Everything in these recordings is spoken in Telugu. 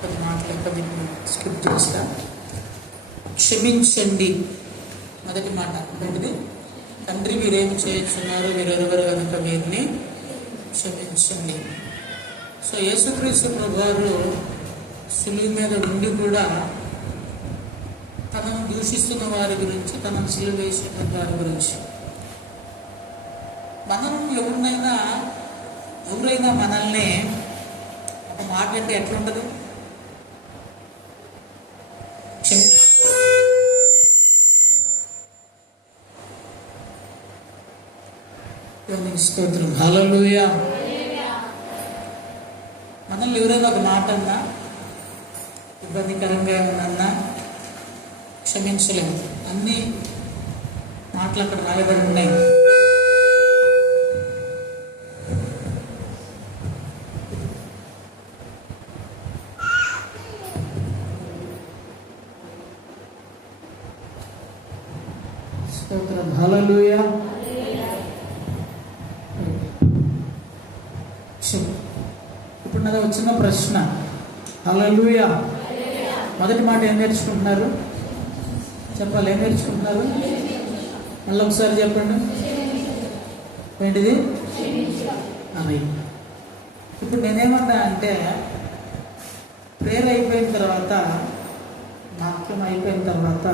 కొన్ని మాటలు ఇంకా మీకు స్కిప్ చేస్తా. క్షమించండి. మొదటి మాట ఏంటిది? తండ్రి వీరేమి చేస్తున్నారు, వీరెవరు కనుక వీరిని క్షమించండి. సో యేసుక్రీస్తు ప్రభువారు సిలువ మీద ఉండి కూడా తనను దూషిస్తున్న వారి గురించి, తనను సిలువ వేసిన వారి గురించి, మనం ఎవరైనా మనల్ని ఒక మాట అంటే ఎట్లుంటుంది? స్తోత్రం, హల్లెలూయా. మనల్ని ఎవరైనా ఒక మాట అన్నా, ఇబ్బందికరంగా ఏమన్నా క్షమించలేము. అన్ని మాటలు అక్కడ రాయబడి ఉన్నాయి. స్తోత్రం, హల్లెలూయా. ఇప్పుడు నాది వచ్చిన ప్రశ్న, హల్లెలూయా. మొదటి మాట ఏం నేర్చుకుంటున్నారు? చెప్పాలి, ఏం నేర్చుకుంటున్నారు? మళ్ళీ ఒకసారి చెప్పండి. ఏంటిది? అది. ఇప్పుడు నేనేమన్నా అంటే, ప్రేయర్ అయిపోయిన తర్వాత, వాక్యం అయిపోయిన తర్వాత,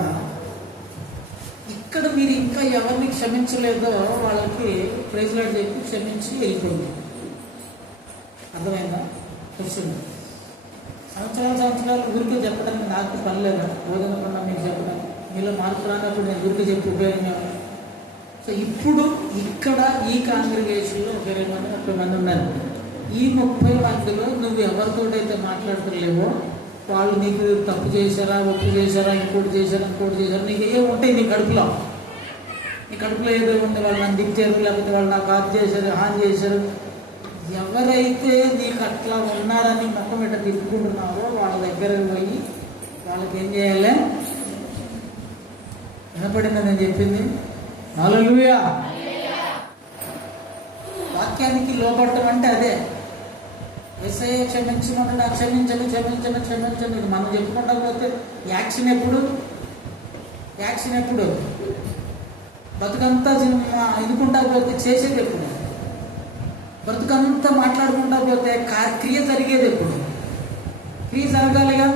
ఇక్కడ మీరు ఇంకా ఎవరిని క్షమించలేదో వాళ్ళకి ప్రైజ్ లార్డ్ చెప్పి క్షమించి వెళ్ళిపోయింది. అర్థమైందా? క్వశ్చన్. సంవత్సరాలు ఊరికే చెప్పడానికి నాకు పని లేదా? బోధన పనులు మీకు చెప్పడం, మీలో మార్పు రానప్పుడు నేను ఊరికే చెప్పి ఉపయోగం. సో ఇప్పుడు ఇక్కడ ఈ కాంగ్రిగేషన్లో 20 మంది 30 మంది ఉన్నారు. ఈ 30 మందిలో నువ్వు ఎవరితోటైతే మాట్లాడలేవో వాళ్ళు నీకు తప్పు చేశారా, ఒప్పు చేశారా, ఇంకోటి చేశారా, నీకు ఏ ఉంటాయి నీ కడుపులో ఏదో ఉంది. వాళ్ళు నన్ను దిక్చారు, లేకపోతే వాళ్ళు నాకు ఆఫ్ చేశారు, హాన్ చేశారు. ఎవరైతే నీకు అట్లా ఉన్నారని మొత్తం ఇట్లా తిప్పుకుంటున్నావో వాళ్ళ దగ్గరకు పోయి వాళ్ళకి ఏం చేయాలి? వినపడింది నేను చెప్పింది? హల్లెలూయా. వాక్యానికి లోపడటం అంటే అదే. యేసయ్య క్షమించమన్నాడు, క్షమించండి. మనం చెప్పుకుంటా పోతే యాక్షన్ ఎప్పుడు? బతుకంతా ఇనుకుంటా పోతే చేసేది ఎప్పుడు? బ్రతుకంతా మాట్లాడుకుంటా పోతే క్రియ జరిగేది ఎప్పుడు? క్రియ జరగాలిగా.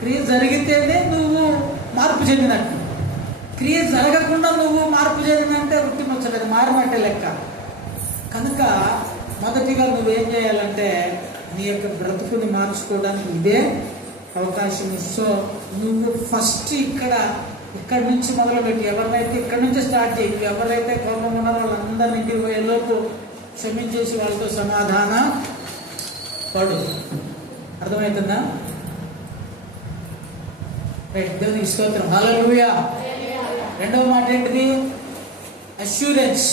క్రియ జరిగితేనే నువ్వు మార్పు చెందినట్టు. క్రియ జరగకుండా నువ్వు మార్పు చెందినంటే వృత్తి ముచ్చలేదు, మారినట్టే లెక్క. కనుక మొదటిగా నువ్వేం చేయాలంటే నీ యొక్క బ్రతుకుని మార్చుకోవడానికి ఇదే అవకాశం. సో నువ్వు ఫస్ట్ ఇక్కడి నుంచి మొదలుపెట్టి, ఎవరినైతే ఇక్కడి నుంచి స్టార్ట్ చేయి. ఎవరైతే కోపం ఉన్నారో వాళ్ళందరినీ ఇంటికి పోయేలోపు క్షమించేసి వాళ్ళతో సమాధాన పడు. అర్థమవుతుందా? రైట్, దేవునికి స్తోత్రం, హల్లెలూయా. రెండవ మాట ఏంటిది? అష్యూరెన్స్.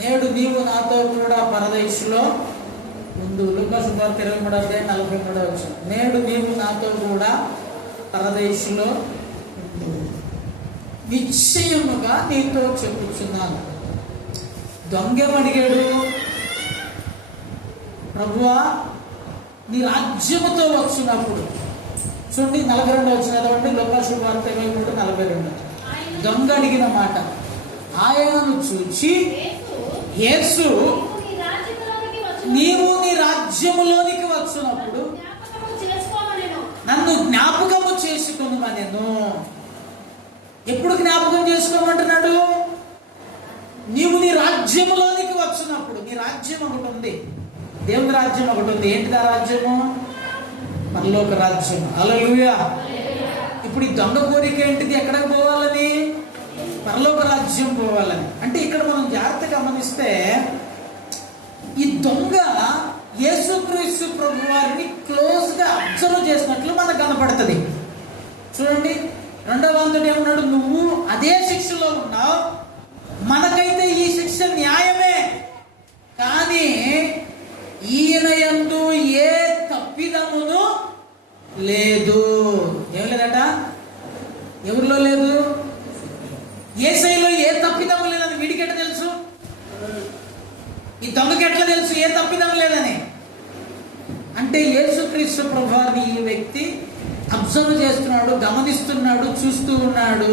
నేడు నీవు నాతో కూడా పరదేశులో ముందు. లూకా సువార్త 23:43. నేడు నీవు నాతో కూడా పరదేశులో నిశ్చయముగా నీతో చెప్పుచున్నాను. దొంగేమడిగాడు? ప్రభువా నీ రాజ్యముతో వచ్చినప్పుడు. చూడండి 42 చదవండి. లూకా సువార్త 23:42. దొంగ అడిగిన మాట. ఆయనను చూచి యేసు నీవు నీ రాజ్యములోనికి వచ్చినప్పుడు నన్ను జ్ఞాపకము చేసుకొనుమనెను. ఎప్పుడు జ్ఞాపకం చేసుకోమంటున్నాడు? నీవు నీ రాజ్యములోనికి వచ్చినప్పుడు. నీ రాజ్యం ఒకటి ఉంది, దేవుని రాజ్యం ఒకటి ఉంది. ఏంటిది ఆ రాజ్యము? పరలోక రాజ్యం. హల్లెలూయా. ఇప్పుడు ఈ దొంగ కోరిక ఏంటిది? ఎక్కడికి పోవాలని? పరలోక రాజ్యం పోవాలని. అంటే ఇక్కడ మనం జాగ్రత్తగా గమనిస్తే ఈ దొంగ యేసుక్రీస్తు ప్రభు వారిని క్లోజ్ గా అబ్జర్వ్ చేసినట్లు మనకు కనపడుతుంది. చూడండి, 2వ వంతుడు ఏమన్నాడు? నువ్వు అదే శిక్షలో ఉన్నావు, మనకైతే ఈ శిక్ష న్యాయమే, కానీ ఈయన యందు ఏ తప్పిదమును లేదు. ఏం లేదట? ఎవరిలో లేదు? యేసయ్యలో ఏ తప్పిదము లేదని వీడికి ఎట్లా తెలుసు? ఈ దొంగకి ఎట్లా తెలుసు ఏ తప్పిదం లేదని? అంటే అంటే యేసుక్రీస్తు ప్రభువారిని ఈ వ్యక్తి అబ్జర్వ్ చేస్తున్నాడు, గమనిస్తున్నాడు, చూస్తూ ఉన్నాడు.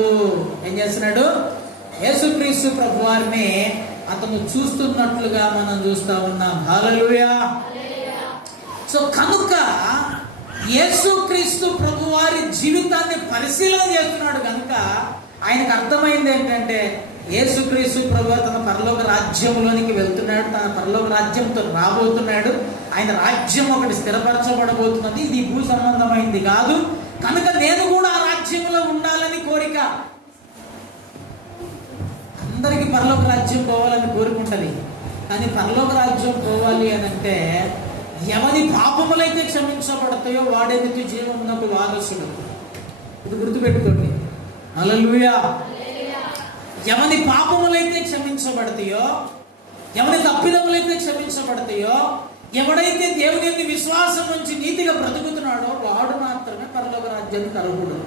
ఏం చేస్తున్నాడు? యేసుక్రీస్తు ప్రభువారిని అతను చూస్తున్నట్లుగా మనం చూస్తా ఉన్నాం. హల్లెలూయా. సో కనుక యేసుక్రీస్తు ప్రభువారి జీవితాన్ని పరిశీలన చేస్తున్నాడు కనుక ఆయనకు అర్థమైంది ఏంటంటే యేసుక్రీస్తు ప్రభువారు తన పరలోక రాజ్యంలోనికి వెళ్తున్నాడు, తన పరలోక రాజ్యంతో రాబోతున్నాడు. ఆయన రాజ్యం ఒకటి స్థిరపరచబడబోతున్నది. ఇది భూ సంబంధమైంది కాదు. కనుక నేను కూడా ఆ రాజ్యంలో ఉండాలని కోరిక. అందరికీ పరలోక రాజ్యం పోవాలని కోరుకుంటుంది. కానీ పరలోక రాజ్యం పోవాలి అని అంటే ఎవరి పాపములైతే క్షమించబడతాయో వాడే నిత్య జీవమునకు వారసుడు. ఇది గుర్తుపెట్టుకోండి. హల్లెలూయా. ఎవరి పాపములైతే క్షమించబడతాయో, ఎవరి తప్పిదములైతే క్షమించబడతాయో, ఎవడైతే దేవుని విశ్వాసం నుంచి నీతిగా బ్రతుకుతున్నాడో వాడు మాత్రమే పరలోక రాజ్యానికి అర్హుడు.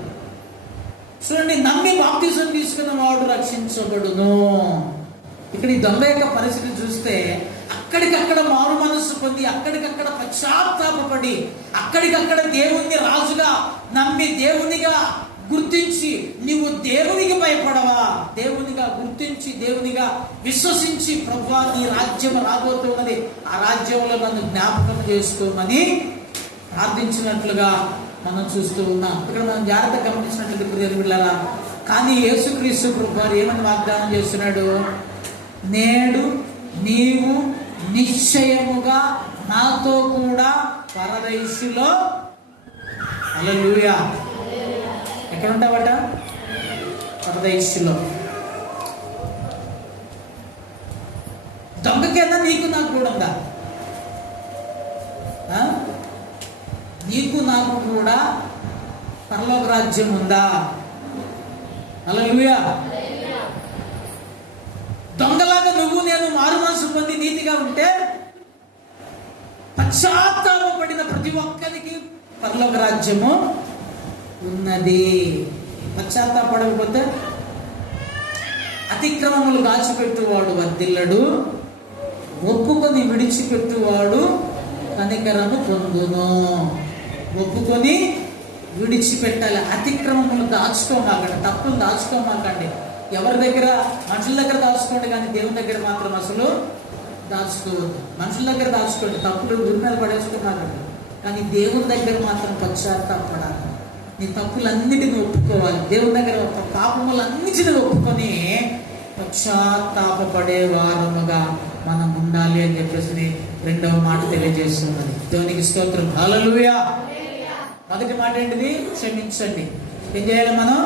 చూడండి, నమ్మి బాప్తిజం తీసుకున్న వాడు రక్షించబడును. ఇక్కడ ఈ దొంగ యొక్క పరిస్థితి చూస్తే అక్కడికక్కడ మారు మనస్సు పొంది, అక్కడికక్కడ పశ్చాత్తాపడి, అక్కడికక్కడ దేవుణ్ణి రాజుగా నమ్మి దేవునిగా గుర్తించి, నీవు దేవునికి భయపడవా, దేవునిగా గుర్తించి, దేవునిగా విశ్వసించి, ప్రభువా నీ రాజ్యం రాబోతున్నది, ఆ రాజ్యంలో నన్ను జ్ఞాపకం చేసుకోమని ప్రార్థించినట్లుగా మనం చూస్తూ ఉన్నాం. ఇక్కడ మనం జాగ్రత్తగా గమనించినట్లయితే ప్రియమిత్రులారా, కానీ యేసుక్రీస్తు ప్రభువారు ఏమని వాగ్దానం చేస్తున్నాడు? నేడు నీవు నిశ్చయముగా నాతో కూడా పరదేశులో. హల్లెలూయా. ఎక్కడ ఉంటావట? పరదేశులో. దొంగకేదా నీకు నాకు కూడా ఉందా? నీకు నాకు కూడా పరలోక రాజ్యం ఉందా? హల్లెలూయా. దొంగలాగా నువ్వు నేను మారు మనసు పొంది నీతిగా ఉంటే పశ్చాత్తాపడిన ప్రతి ఒక్కరికి పరలోక రాజ్యము ఉన్నది. పశ్చాత్తాపడకపోతే అతిక్రమములు దాచిపెట్టువాడు వర్ధిల్లడు, ఒప్పుకొని విడిచిపెట్టువాడు కనికరము పొందును. ఒప్పుకొని విడిచిపెట్టాలి. అతిక్రమములు దాచుకోమాకండి, తప్పులు దాచుకోమాకండి. ఎవరి దగ్గర? మనుషుల దగ్గర దాచుకోండి, కానీ దేవుని దగ్గర మాత్రం అసలు దాచుకోవద్దు. మనుషుల దగ్గర దాచుకోండి, తప్పులు గురి మీద పడేసుకున్నారండి, కానీ దేవుని దగ్గర మాత్రం పశ్చాత్తాపడాలి. నీ తప్పులన్నిటిని ఒప్పుకోవాలి. దేవుని దగ్గర పాపములన్నిటిని ఒప్పుకొని పశ్చాత్తాపడే వారముగా మనం ఉండాలి అని చెప్పేసి రెండవ మాట తెలియజేస్తున్నది. దేవునికి స్తోత్రం. హల్లెలూయా. మొదటి మాట ఏంటిది? క్షమించండి. ఏం చేయాలి మనం?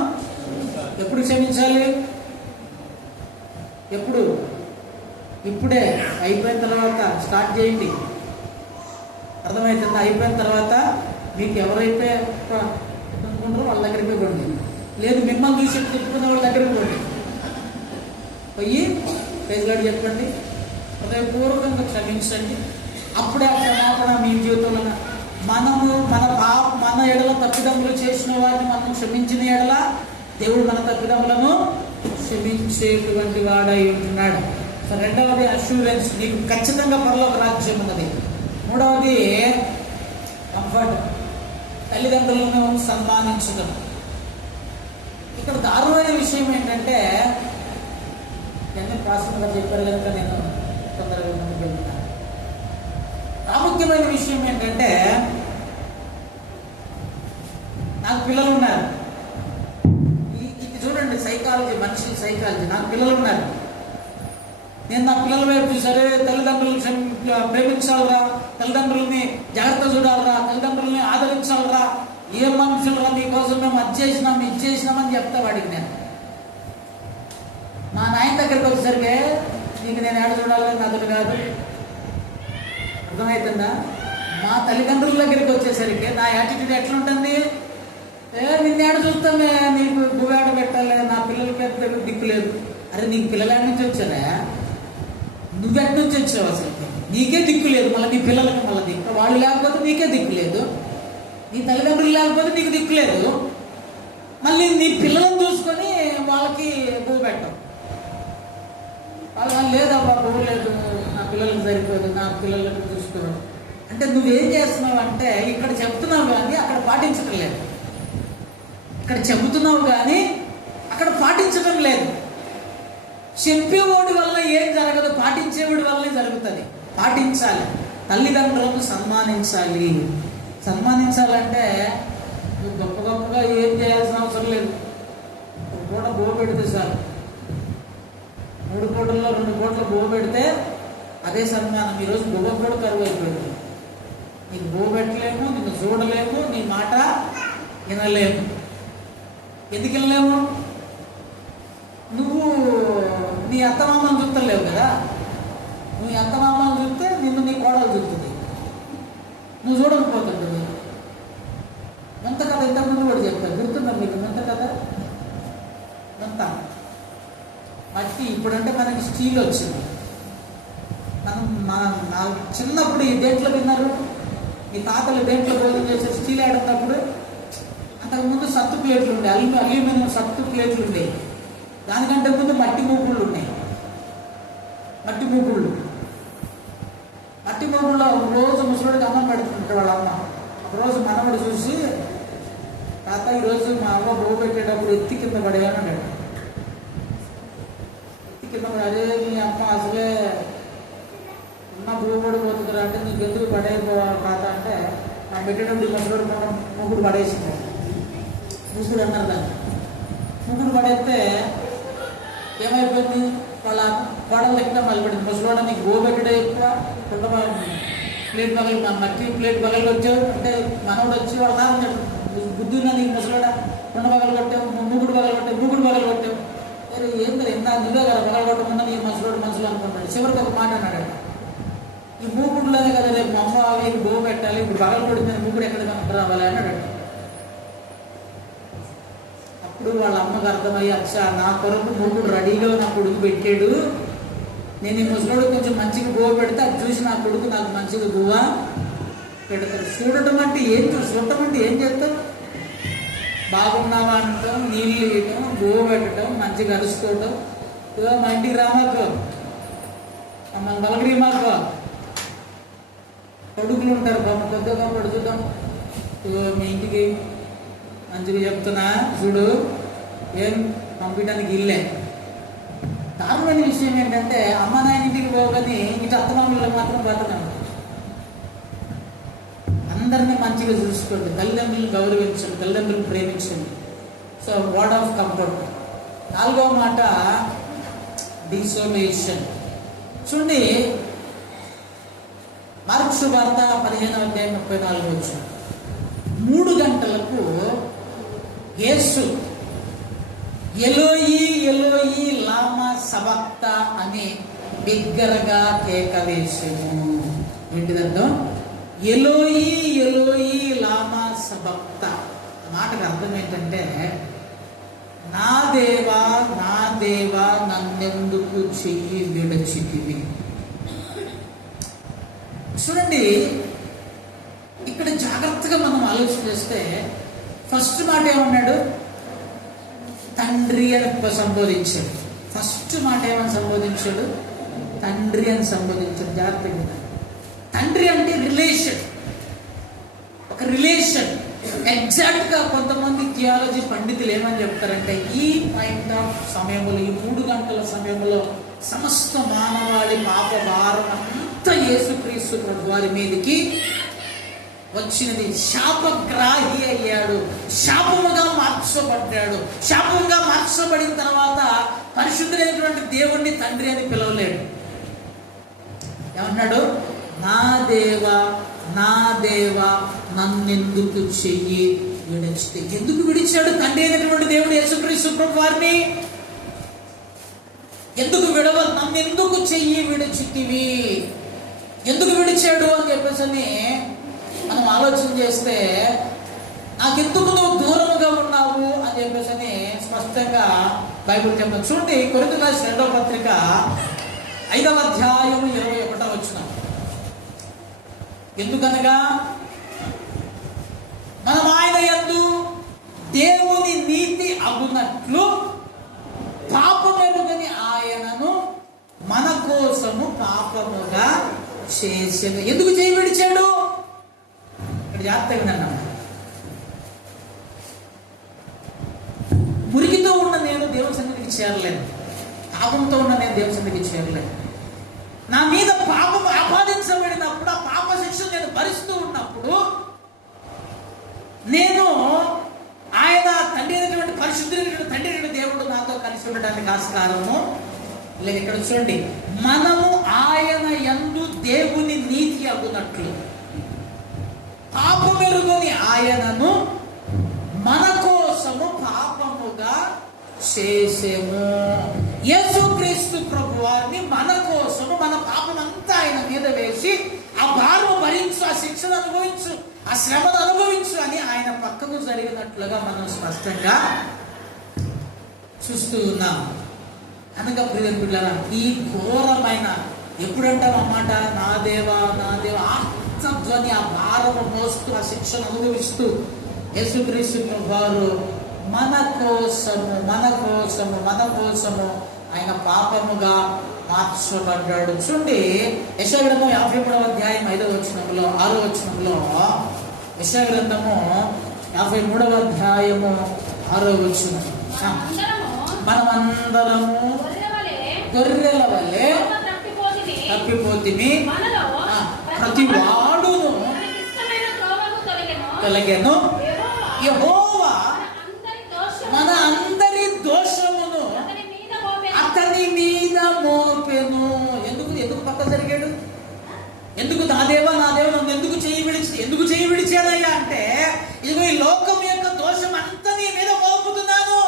ఎప్పుడు క్షమించాలి? ఎప్పుడు? ఇప్పుడే. అయిపోయిన తర్వాత స్టార్ట్ చేయండి. అర్థమవుతుంది? అయిపోయిన తర్వాత మీకు ఎవరైతే అనుకుంటారో వాళ్ళ దగ్గరికి పోండి. లేదు మిమ్మల్ని చూసి చెప్పుకున్న వాళ్ళ దగ్గరికి పోండి. పోయి ప్రైజ్లాడు చెప్పండి, హృదయపూర్వకంగా క్షమించండి. అప్పుడే ఆ క్షమాపణ మీ జీవితంలో మనము మన ఎడల తప్పిదములు చేసిన వారిని మనం క్షమించిన ఎడల దేవుడు మన తప్పిదములను క్షమించేటువంటి వాడై ఉంటున్నాడు. సో రెండవది అష్యూరెన్స్, నీకు ఖచ్చితంగా పరలోక రాజ్యం ఉన్నది. మూడవది కంఫర్ట్, తల్లిదండ్రులను సన్మానించడం. ఇక్కడ దారుణమైన విషయం ఏంటంటే, ప్రాసంగా చెప్పారు కనుక నేను తొందరగా ముందుకు వెళ్తున్నాను. ప్రాముఖ్యమైన విషయం ఏంటంటే, నాకు పిల్లలు ఉన్నారు. ఇది చూడండి, సైకాలజీ, మనిషి సైకాలజీ. నాకు పిల్లలు ఉన్నారు. నేను నా పిల్లల వైపు చూసారే, తల్లిదండ్రులను ప్రేమించాలరా, తల్లిదండ్రులని జాగ్రత్త చూడాలరా, తల్లిదండ్రులని ఆదరించాలరా, ఏ మనుషులరా మీకోసం మేము అది చేసినాం ఇది చేసినామని చెప్తా వాడికి. నేను మా నాయన దగ్గరికి వచ్చేసరికి నీకు నేను ఏడ చూడాలని అతడు కాదు. అర్థమవుతుందా? మా తల్లిదండ్రుల దగ్గరికి వచ్చేసరికి నా యాటిట్యూడ్ ఎట్లుంటుంది? నిన్ను ఏడ చూస్తామే, నీకు గువ్వేడ పెట్టాలి, నా పిల్లలకి దిక్కు లేదు. అరే నీకు పిల్లల నుంచి వచ్చారా? నువ్వెక్కడి నుంచి వచ్చావు? అసలు నీకే దిక్కు లేదు, మళ్ళీ నీ పిల్లలకి మళ్ళీ దిక్కు. వాళ్ళు లేకపోతే నీకే దిక్కు లేదు, నీ తల్లిదండ్రులు లేకపోతే నీకు దిక్కు లేదు. మళ్ళీ నీ పిల్లలను చూసుకొని వాళ్ళకి పువ్వు పెట్టావు. వాళ్ళు లేదబ్బా పువ్వు లేదు, నా పిల్లలకు సరిపోదు, నా పిల్లలకు చూసుకోవడం అంటే నువ్వేం చేస్తున్నావు అంటే ఇక్కడ చెప్తున్నావు కానీ అక్కడ పాటించడం లేదు, ఇక్కడ చెబుతున్నావు కానీ అక్కడ పాటించడం లేదు. చెప్పేవాడి వల్ల ఏం జరగదు, పాటించేవాడి వల్లే జరుగుతుంది. పాటించాలి. తల్లిదండ్రులను సన్మానించాలి. సన్మానించాలంటే నువ్వు గొప్ప గొప్పగా ఏం చేయాల్సిన అవసరం లేదు. ఒక పూట బో పెడితే చాలు. 3 పూటల్లో 2 పూటలు బో పెడితే అదే సన్మానం. ఈరోజు బొబ్బ కూడా కరువు అయిపోయింది. నీకు బో పెట్టలేము, నిన్ను చూడలేము, నీ మాట వినలేము. ఎందుకు వినలేము? నువ్వు నీ అత్తమామను చూస్తలేవు కదా. నువ్వు నీ అత్తమామను చూస్తే నిన్ను నీ కోడలు చూస్తుంది. నువ్వు చూడకపోతుంటుంది. ఎంత కథ ఇంతకుముందు కూడా చెప్పారు, గుర్తుందా మీకు? ఎంత కథ ఎంత మట్టి. ఇప్పుడంటే మనకి స్టీల్ వచ్చింది. నా చిన్నప్పుడు ఈ దేంట్లో విన్నారు? ఈ తాతలు దేంట్లో భోజనం చేసే స్టీల్ ఆడుతున్నప్పుడు. అంతకుముందు సత్తు ప్లేట్లు ఉండే, అల్యూమినియం సత్తు ప్లేట్లు ఉండేవి. దానికంటే ముందు మట్టి మూకుళ్ళు ఉన్నాయి. మట్టి మూకుళ్ళు రోజు ముసలిడికి అన్నం పెడుతుంటారు వాళ్ళ అమ్మ. ఒకరోజు మనవడు చూసి, తాత ఈరోజు మా అమ్మ బో పెట్టేటప్పుడు ఎత్తి కింద పడేయని అన్నాడు. ఎత్తి కింద పడి, అదే మీ అమ్మ అసలే ఉన్న బో పడిపోతుందిరా అంటే నీకు ఎందుకు పడేయపోవాలి తాత అంటే, ఆ పెట్టేటప్పుడు ముసలిడు మనం మూకుడు పడేసింది. మూకుడు అన్నారు దాన్ని. మూకుడు పడేస్తే ఏమైపోయింది? వాళ్ళ కోడలు ఎక్కడ మళ్ళీపడింది. ముసలివాడ నీకు బో పెట్టడే ఎక్కువ, కుండ ప్లేట్ పగలు, మట్టి ప్లేట్ పగలు వచ్చావు అంటే మనవడు వచ్చి వాళ్ళ నాన్న బుద్ధి ఉన్నా నీకు ముసలివాడ, కుండ పగలు కొట్టావు, మూకుడు పగలు కొట్టావు. ఏం కదా ఇందా నువ్వే కదా పగలు కొట్టకుండా నీ మనుషులు అనుకుంటాడు. చివరికి ఒక మాట అన్నాడు, ఈ మూకుడులోనే కదా రేపు మా అమ్మ అవి బో పెట్టాలి, ఇప్పుడు పగలు కొడితే మూకుడు ఎక్కడ కనుక రావాలి అన్నాడు. అప్పుడు వాళ్ళ అమ్మకు అర్థమయ్యి, అచ్చా నా కొరకు మూకుడు రెడీగా నా కొడుకు పెట్టాడు, నేను ఈ ముసలోడు కొంచెం మంచిగా బువ్వ పెడితే అది చూసి నా కొడుకు నాకు మంచిగా బువ్వ పెడతాడు. చూడటం అంటే ఏం చేస్తావు? బాగున్నావా అంటాం, నీళ్ళు ఇవ్వటం, బువ్వ పెట్టడం, మంచిగా అరుచుకోవటం. ఇదో మా ఇంటికి రామాకు, మమ్మల్ని బలగరి మాకు కొడుకులు ఉంటారు, కొద్దిగా పడుతుందాం. ఇదో మీ ఇంటికి మంచిగా చెప్తున్నా చూడు, ఏం పంపించడానికి ఇల్లే. దారుణమైన విషయం ఏంటంటే అమ్మ నాయన ఇంటికి పోగానే ఇటు అత్తమామలు మాత్రం బతకను. అందరినీ మంచిగా చూసుకోండి, తల్లిదండ్రులను గౌరవించండి, తల్లిదండ్రులను ప్రేమించండి. So word of comfort. 4వ మాట డిసోలేషన్. చూడండి, మార్కు సువార్త 15:34. 3 గంటలకు యేసు ఎలోయి ఎలోయి లామా సబక్తా అని బిగ్గరగా కేకవేసెను. ఏంటిదర్థం? ఎలోయి ఎలోయి లామా సబక్తా. మాటకు అర్థం ఏంటంటే, నా దేవా నన్నెందుకు చెయ్యి విడచితివి. చూడండి, ఇక్కడ జాగ్రత్తగా మనం ఆలోచన చేస్తే ఫస్ట్ మాట ఏమన్నాడు? తండ్రి అని సంబోధించాడు. ఫస్ట్ మాట ఏమని సంబోధించాడు? తండ్రి అని సంబోధించాడు. జాగ్రత్తగా. తండ్రి అంటే రిలేషన్, ఒక రిలేషన్. ఎగ్జాక్ట్గా కొంతమంది థియాలజీ పండితులు ఏమని చెప్తారంటే, ఈ పాయింట్ ఆఫ్ సమయంలో, ఈ 3 గంటల సమయంలో సమస్త మానవాళి పాప భారం అంతా యేసుక్రీస్తు వారి మీదకి వచ్చినది. శాపగ్రాహి అయ్యాడు, శాపముగా మార్చబడ్డాడు. శాపముగా మార్చబడిన తర్వాత పరిశుద్ధులైనటువంటి దేవుణ్ణి తండ్రి అని పిలవలేడు. ఏమన్నాడు? నా దేవా నన్నెందుకు చెయ్యి విడిచితే. ఎందుకు విడిచాడు? తండ్రి అయినటువంటి దేవుడు యేసుక్రీస్తు ప్రభు వారిని ఎందుకు నన్నెందుకు చెయ్యి విడిచితివి, ఎందుకు విడిచాడు అని చెప్పేసి మనం ఆలోచన చేస్తే, నాకెందుకు నువ్వు దూరముగా ఉన్నావు అని చెప్పేసి స్పష్టంగా బైబిల్ చెప్తాను. చూడండి, కొరింథీ రాసిన 2వ పత్రిక 5వ అధ్యాయము 21వ వచనం. ఎందుకనగా మనం ఆయన యందు దేవుని నీతి అగునట్లు పాపమెరుగని ఆయనను మన కోసము పాపముగా చేసెను. ఎందుకు చేయి విడిచాడు? జాగ్రత్తగా విన్నాను. మురికితో ఉన్న నేను దేవుని సన్నిధికి చేరలేను, పాపంతో ఉన్న నేను దేవుని సన్నిధికి చేరలేను. నా మీద పాపం ఆపాదించబడినప్పుడు, ఆ పాప శిక్షను నేను భరిస్తూ ఉన్నప్పుడు, నేను ఆయన తండ్రి అయినటువంటి పరిశుద్ధుడైనటువంటి తండ్రి అయిన దేవుడు నాతో కలిసి ఉండడానికి ఆస్కారము లేదు. ఇక్కడ చూడండి, మనము ఆయన యందు దేవుని నీతి అగునట్లు పాపమెరుగని ఆయనను మన కోసము పాపముగా చేసేము. యేసుక్రీస్తు ప్రభు వారిని మన కోసము, మన పాపం అంతా ఆయన మీద వేసి ఆ భారం భరించు, ఆ శిక్షను అనుభవించు, ఆ శ్రమను అనుభవించు అని ఆయన పక్కకు జరిగినట్లుగా మనం స్పష్టంగా చూస్తూ ఉన్నాం. అనగా ప్రియ పిల్లల, ఈ ఘోరమైన ఎప్పుడంటాం అన్నమాట, నా దేవా నా దేవా ఆర్తధ్వని, ఆ భారము మోస్తూ ఆ శిక్షను అనుభవిస్తూ యేసుక్రీస్తు వారు మన కోసము ఆయన పాపముగా మార్చబడ్డాడు. చూడండి, యెషయా గ్రంథం 53వ అధ్యాయం 5వ వచనంలో 6వ వచనంలో, యెషయా గ్రంథము 53వ అధ్యాయము 6వ వచనం, మనమందరము గొర్రెల వలె తప్పిపోతిమి, ప్రతి వాడును తొలగెను, యెహోవా మన అందరి దోషమును అతని మీద మోపెను. ఎందుకు పక్క జరిగాడు? ఎందుకు నా దేవా నన్ను ఎందుకు చెయ్యి విడిచానయ్యా అంటే, ఇదిగో ఈ లోకం యొక్క దోషం అంతా నీ మీద మోపుతున్నాను.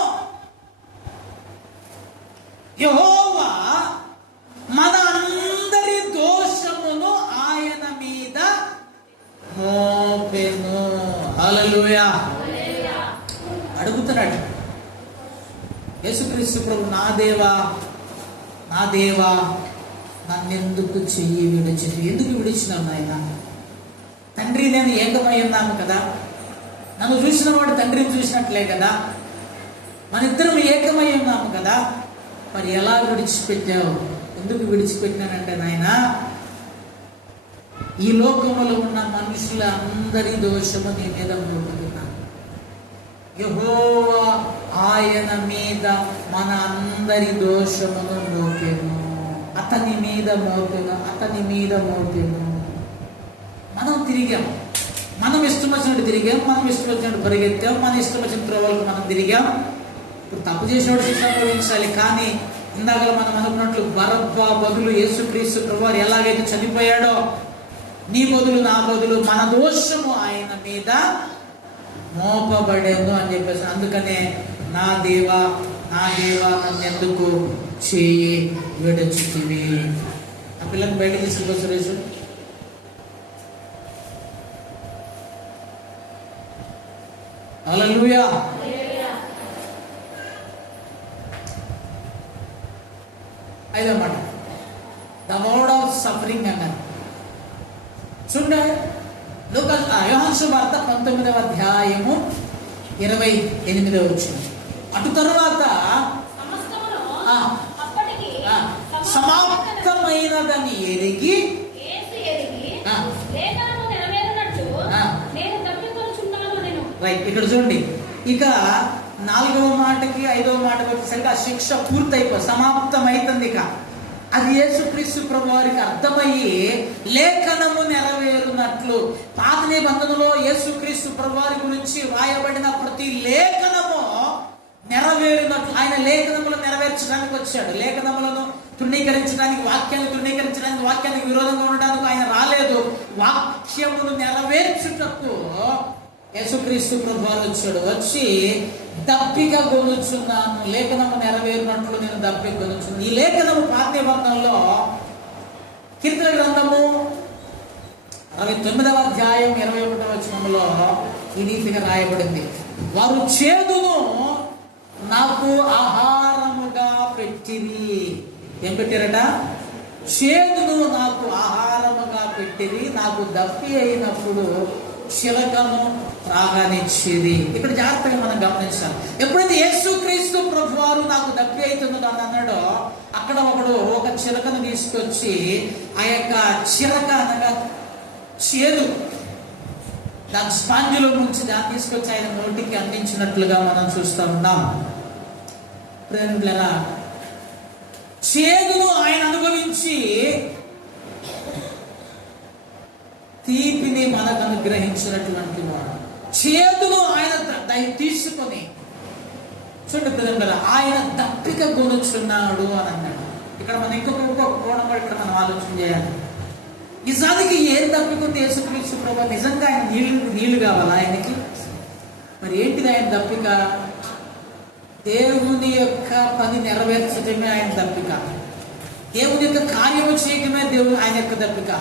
యెహోవా మన అందరి దోషమును ఆయన మీద మోపెను. హల్లెలూయా. అడుగుతున్నాడు యేసుక్రీస్తు ప్రభు, నా దేవా నన్నెందుకు చెయ్యి విడిచినవి? ఎందుకు విడిచినావు నాయన? తండ్రి నేను ఏకమై ఉన్నాము కదా, నన్ను చూసిన వాడు తండ్రిని చూసినట్లే కదా, మన ఇద్దరం ఏకమై ఉన్నాము కదా, మరి ఎలా విడిచిపెట్టావు? ఎందుకు విడిచిపెట్టినానంటే నాయన, ఈ లోకంలో ఉన్న మనుషుల అందరి దోషము నీ మీద మోపుతున్నాను. యెహోవా ఆయన మీద మన అందరి దోషమును మోపెను, అతని మీద మోపెను. మనం తిరిగాం, మనం ఇష్టం వచ్చినట్టు తిరిగాం, మనం ఇష్టం వచ్చినట్టు పరిగెత్తాం, మన ఇష్టం వచ్చిన త్రోవలకు మనం తిరిగాం. ఇప్పుడు తప్పు చేసేవాడు శిక్ష అనుభవించాలి. కానీ ఇందాక మనం అనుకున్నట్లు బరబ్బా బదులు యేసుక్రీస్తు ప్రభువారు ఎలాగైతే చనిపోయాడో, నీ బదులు నా బదులు మన దోషము ఆయన మీద మోపబడేను అని చెప్పేసి, అందుకనే నా దేవా నన్నెందుకు చేయి విడిచితివి. ఆ పిల్లల్ని బయట తీసుకుపో సురేష్. హల్లెలూయా. ఐదో మాట, ద మోడ్ ఆఫ్ సఫరింగ్ అన్నారు. చూడండి, యోహాను సువార్త 19వ అధ్యాయము 28వ వచనం. అటు తరువాత సమాప్తమైనదని ఎరిగి రైట్. ఇక్కడ చూడండి, ఇక 4వ మాటకి 5వ మాటకి వచ్చేసరికి ఆ శిక్ష సమాప్తమైతుంది. ఇక అది యేసుక్రీస్తు ప్రభు వారికి అర్థమయ్యి లేఖనము నెరవేరునట్లు, పాత నిబంధనలో యేసుక్రీస్తు ప్రభు వారి గురించి రాయబడిన ప్రతి లేఖనము నెరవేరినట్లు ఆయన లేఖనములను నెరవేర్చడానికి వచ్చాడు. లేఖనములను తృణీకరించడానికి, వాక్యాన్ని తృణీకరించడానికి, వాక్యానికి విరోధంగా ఉండడానికి ఆయన రాలేదు. వాక్యమును నెరవేర్చుటకు యేసుక్రీస్తు ప్రభు వారు వచ్చాడు. వచ్చి దప్పిక గొనుచున్నాను, లేఖనము నెరవేరినట్లు నేను దప్పిక గొనుచున్నాను. ఈ లేఖనము పాత నిబంధనలో కీర్తన గ్రంథము 69వ అధ్యాయం 21వ వచనంలో ఈ రీతిగా రాయబడింది, వారు చేదును నాకు ఆహారముగా పెట్టిరి. ఏం పెట్టారట? చేదును నాకు ఆహారముగా పెట్టిరి, నాకు దప్పి అయినప్పుడు చిలకను త్రాగనిచ్చేది. ఇక్కడ జాగ్రత్తగా మనం గమనించాలి. ఎప్పుడైతే యేసుక్రీస్తు ప్రభు వారు నాకు దప్పి అవుతున్నదో అని అన్నాడో, అక్కడ ఒక చిలకను తీసుకొచ్చి, ఆ యొక్క చిలక అనగా చేదు, దాని స్పాంజిలో ముంచి దాన్ని తీసుకొచ్చి ఆయన నోటికి అందించినట్లుగా మనం చూస్తూ ఉన్నాం. ప్రేమికులారా, చేదును ఆయన అనుభవించి తీపిని మనకు అనుగ్రహించినటువంటి వాడు. చేదును ఆయన తీసుకొని చూడండి ప్రేమికులారా, ఆయన దప్పిక కొనుచున్నాడు అని అన్నాడు. ఇక్కడ మనం ఇంకొక కోణం ఇక్కడ మనం ఆలోచన చేయాలి. నిజానికి ఏం దప్పికుంది యేసుక్రీస్తు ప్రభువు? నిజంగా ఆయన నీళ్లు కావాలా ఆయనకి? మరి ఏంటిది ఆయన దప్పిక? దేవుని యొక్క పని నెరవేర్చడమే ఆయన దప్పిక. దేవుని యొక్క కార్యము చేయడమే ఆయన యొక్క దప్పిక.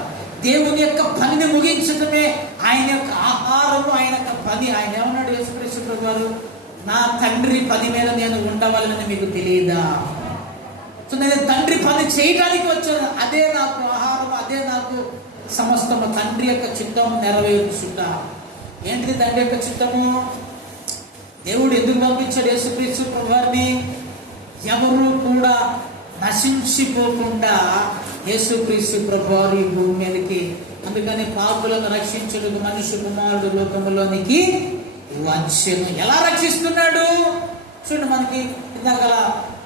దేవుని యొక్క పనిని ముగించడమే ఆయన యొక్క ఆహారము, ఆయన యొక్క పని. ఆయన ఏమన్నాడు యేసుక్రీస్తు ప్రభువు? నా తండ్రి పని మీద నేను ఉండవాలని మీకు తెలియదా? సో నేను తండ్రి పని చేయడానికి వచ్చాను. అదే నాకు ఆహారం, అదే నాకు సమస్తము. తండ్రి యొక్క చిత్తము నెరవేర్చుట. ఏంటిది తండ్రి యొక్క చిత్తము? దేవుడు ఎందుకు పంపించాడు యేసుక్రీస్తు ప్రభువారిని? ఎవరు కూడా నశించిపోకుండా యేసుక్రీస్తు ప్రభువారు ఈ భూమి మీదకి, అందుకని పాపులను రక్షించుటకు మనిషి కుమారుడు లోకములోనికి వచ్చెను. ఎలా రక్షిస్తున్నాడు చూడండి. మనకి ఇందాక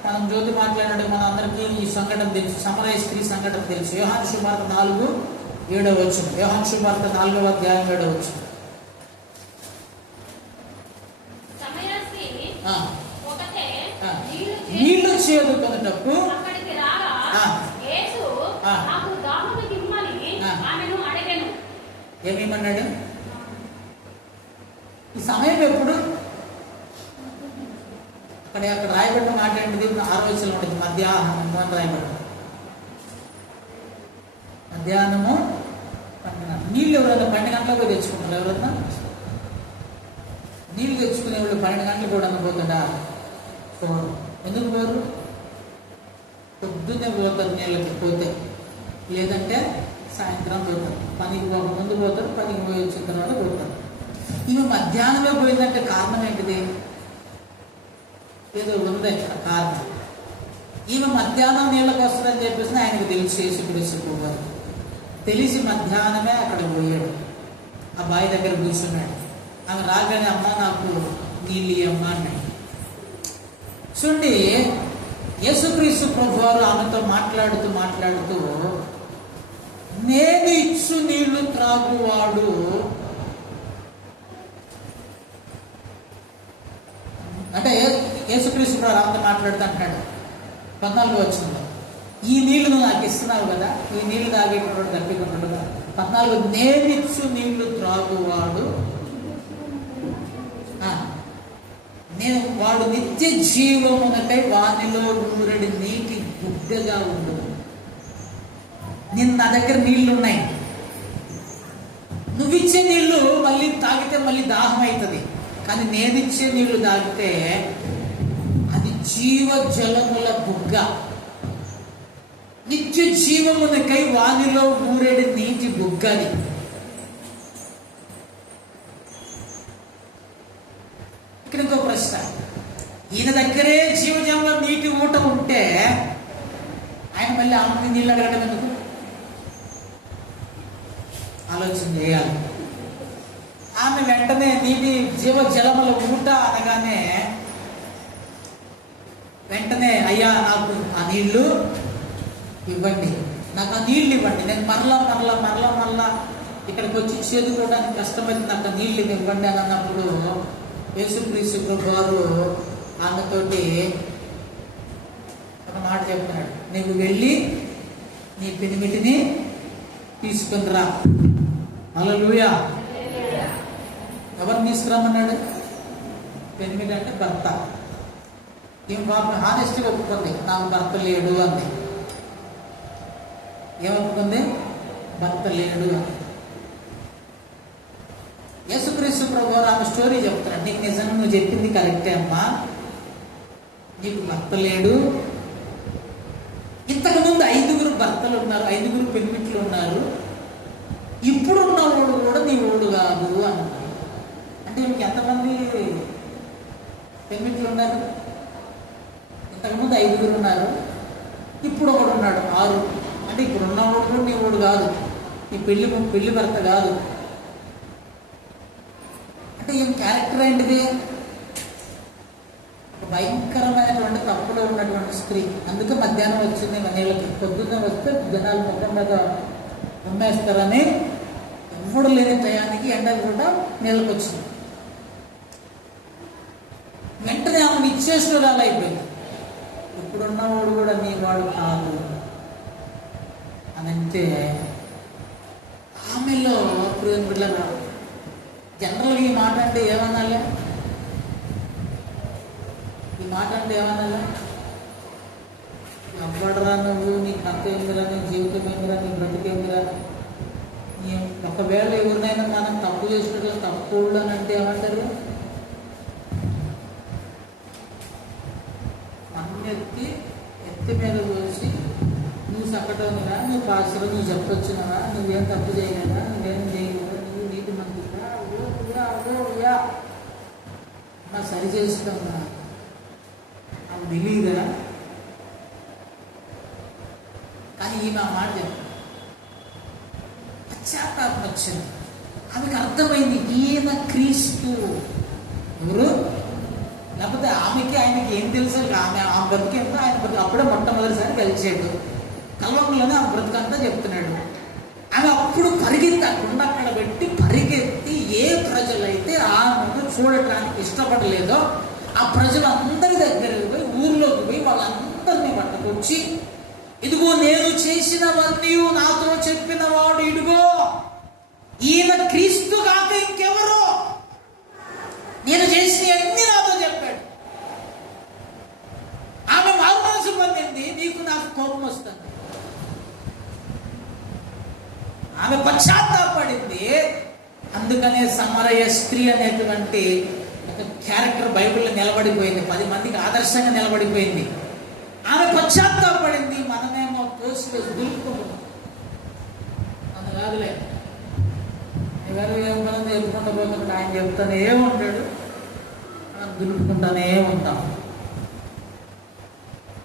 మనం జ్యోతి మాట్లాడినట్టు మన అందరికీ ఈ సంఘటన తెలుసు. సమరయ స్త్రీ సంఘటన తెలుసు. యోహాను సువార్త 4:7. యోహాను సువార్త 4వ అధ్యాయం 7. నీళ్లు చేదుకున్నప్పుడు ఏమేమన్నాడు? ఈ సమయం ఎప్పుడు? అక్కడ రాయబడిన మాట ఏంటిది? 6వ వచనంలో ఉంటుంది. మధ్యాహ్నం అని రాయబడి. మధ్యాహ్నము 12. నీళ్ళు ఎవరైనా 12 గంటలకు పోయి తెచ్చుకుంటారు? ఎవరన్నా నీళ్ళు తెచ్చుకునే వాళ్ళు 12 గంటలు కూడా పోతుందా? ఎందుకు పోరు? పొద్దున్నే పోతారు నీళ్ళకి. పోతే లేదంటే సాయంత్రం పోతారు. పనికి పోక ముందు పోతారు, పనికి పోయి వచ్చిన తర్వాత పోతారు. ఇవి మధ్యాహ్నమే పోయిందంటే కారణం ఏంటిది? ఏదో ఉంది కారణం. ఈమె మధ్యాహ్నం నీళ్ళకి వస్తుందని చెప్పేసి ఆయనకు తెలిసి యేసుక్రీస్తు వారు తెలిసి మధ్యాహ్నమే అక్కడ పోయాడు. ఆ బావి దగ్గర కూర్చున్నాడు. ఆమె రాగానే అమ్మ నాకు నీళ్ళు అమ్మ అన్నాడు. చూడండి, యేసుక్రీస్తు ప్రభువారు ఆమెతో మాట్లాడుతూ నేను ఇచ్చు నీళ్లు త్రాగువాడు అంటే యేసుక్రీస్తు ప్రభువారు ఆమెతో మాట్లాడుతూ అంటాడు 14వ వచనంలో, ఈ నీళ్లు నువ్వు నాకు ఇస్తున్నావు కదా, ఈ నీళ్లు తాగేటప్పుడు తప్పికొన్నాడు. 14 నేనిచ్చు నీళ్లు త్రాగువాడు నేను వాడు నిత్య జీవమునకై వానిలో ఊరడి నీటి బుగ్గగా ఉండు. నా దగ్గర నీళ్లు ఉన్నాయి. నువ్విచ్చే నీళ్లు మళ్ళీ తాగితే మళ్ళీ దాహం అవుతుంది. కానీ నేనిచ్చే నీళ్లు తాగితే అది జీవ జలముల బుగ్గ. నిత్య జీవమునకై వానిలో ఊరేడి నీటి బుగ్గది. ఇక్కడ ఇంకో ప్రశ్న, ఈయన దగ్గరే జీవజలంలో నీటి ఊట ఉంటే ఆయన మళ్ళీ ఆమె నీళ్ళు అడగడం ఎందుకు? ఆలోచన చేయాలి. ఆమె వెంటనే నీటి జీవజలముల ఊట అనగానే వెంటనే అయ్యా నాకు ఆ నీళ్లు ఇవ్వండి, నాకు ఆ నీళ్ళు ఇవ్వండి, నేను మరలా ఇక్కడికి వచ్చి చేదుకోవడానికి కష్టమైంది, నాకు ఆ నీళ్ళు ఇవ్వండి అని అన్నప్పుడు యేసుక్రీస్తు ప్రభువారు ఆమెతోటి ఒక మాట చెప్తున్నాడు, నువ్వు వెళ్ళి నీ పెనిమిటిని తీసుకుని రా. హల్లెలూయా. ఎవరిని తీసుకురామన్నాడు? పెనిమిటి అంటే భర్త. ఈమె పాపం హానెస్ట్గా ఒప్పుకుంది, నాకు భర్త లేడు అంది. ఏమనుకుంది? భర్త లేడు అని. యేసుక్రీస్తు ప్రభువారు ఆమె స్టోరీ చెప్తున్నాడు, నీకు నిజంగా నువ్వు చెప్పింది కరెక్టే అమ్మా, నీకు భర్త లేడు. ఇంతకుముందు 5 భర్తలు ఉన్నారు, 5 పెనిమిట్లు ఉన్నారు, ఇప్పుడు ఉన్నవాడు కూడా నీ ఓడు కాదు అన్నారు. అంటే మీకు ఎంతమంది పెనిమిట్లు ఉన్నారు? ఇంతకుముందు 5 ఉన్నారు, ఇప్పుడు ఒకడు ఉన్నాడు, 6. అంటే ఇప్పుడు ఉన్నవాడు కూడా నీ ఓడు కాదు, నీ పెళ్లి భర్త కాదు. క్యారెక్టర్ ఏంటిది? భయంకరమైనటువంటి తప్పులో ఉన్నటువంటి స్త్రీ. అందుకే మధ్యాహ్నం వచ్చింది నీళ్ళకి. పొద్దున్న వస్తే జనాలు ముఖం మీద ఉమ్మేస్తారని ఎప్పుడు లేని టయానికి ఎండ కూడా నీళ్ళకి వచ్చింది. వెంటనే ఆమె నిశ్చేష్టురాలు అయిపోయింది. ఇప్పుడున్నవాడు కూడా నీ వాడు కాదు అని అంటే ఆమెలో ప్రియం బిడ్డలు జనరల్గా ఈ మాట అంటే ఏమనాలి? ఈ మాట అంటే ఏమనాలి? అవ్వడరా నువ్వు, నీ భర్త ఏమిరా, నీ జీవితం ఏమిరా, నీ బ్రతికేమిరా. ఒకవేళ ఎవరినైనా మనం తప్పు చేసినట్లు తప్పు అని అంటే ఏమంటారు? ఎత్తి మీద చూసి నువ్వు సక్కటోనిరా, నువ్వు పాసరా, నువ్వు చెప్పొచ్చినవా, నువ్వేం తప్పు చేయలేదా, నువ్వేం చేయలేదా, నువ్వు నీటి మందిగా నా సరి చేస్తున్నా నాకు తెలియదా. కానీ ఈమె మాట చెప్పాను, పశ్చాత్తాపం వచ్చింది. ఆమెకు అర్థమైంది ఈయన క్రీస్తు. ఎవరు? లేకపోతే ఆమెకి ఆయనకి ఏం తెలుసు? ఆమె ఆ బ్రతికేందో ఆయన బ్రతుకు అప్పుడే మొట్టమొదటిసారి కలిసాడు. కలవంలోనే ఆ బ్రతుకంతా చెప్తున్నాడు. ఆమె అప్పుడు పరిగెత్తి అక్కడ అక్కడ పెట్టి పరిగెత్తి ఏ ప్రజలైతే ఆమెను చూడటానికి ఇష్టపడలేదో ఆ ప్రజలందరి దగ్గరికి పోయి ఊర్లోకి పోయి వాళ్ళందరినీ పట్టుకొచ్చి, ఇదిగో నేను చేసినవన్నీ నాతో చెప్పిన వాడు ఇదిగో ఈయన క్రీస్తు కాక ఇంకెవరు, నేను చేసిన అన్ని నాతో చెప్పాడు. ఆమె మారుమనసు పొందింది. నీకు నాకు కోపం వస్తుంది. ఆమె పశ్చాత్తాపడింది. అందుకనే సమరయ స్త్రీ అనేటువంటి ఒక క్యారెక్టర్ బైబిల్లో నిలబడిపోయింది, 10 మందికి ఆదర్శంగా నిలబడిపోయింది. ఆమె పశ్చాత్తాపడింది. మనమేమో తోసి వేసి దులుపుకుంటున్నాం. మన కాదులే, ఎవరు ఏమన్నా తెలుపుకుంటూ పోతుంటే ఆయన చెప్తానే ఏముంటాడు, మనం దులుపుకుంటానే ఉంటాం.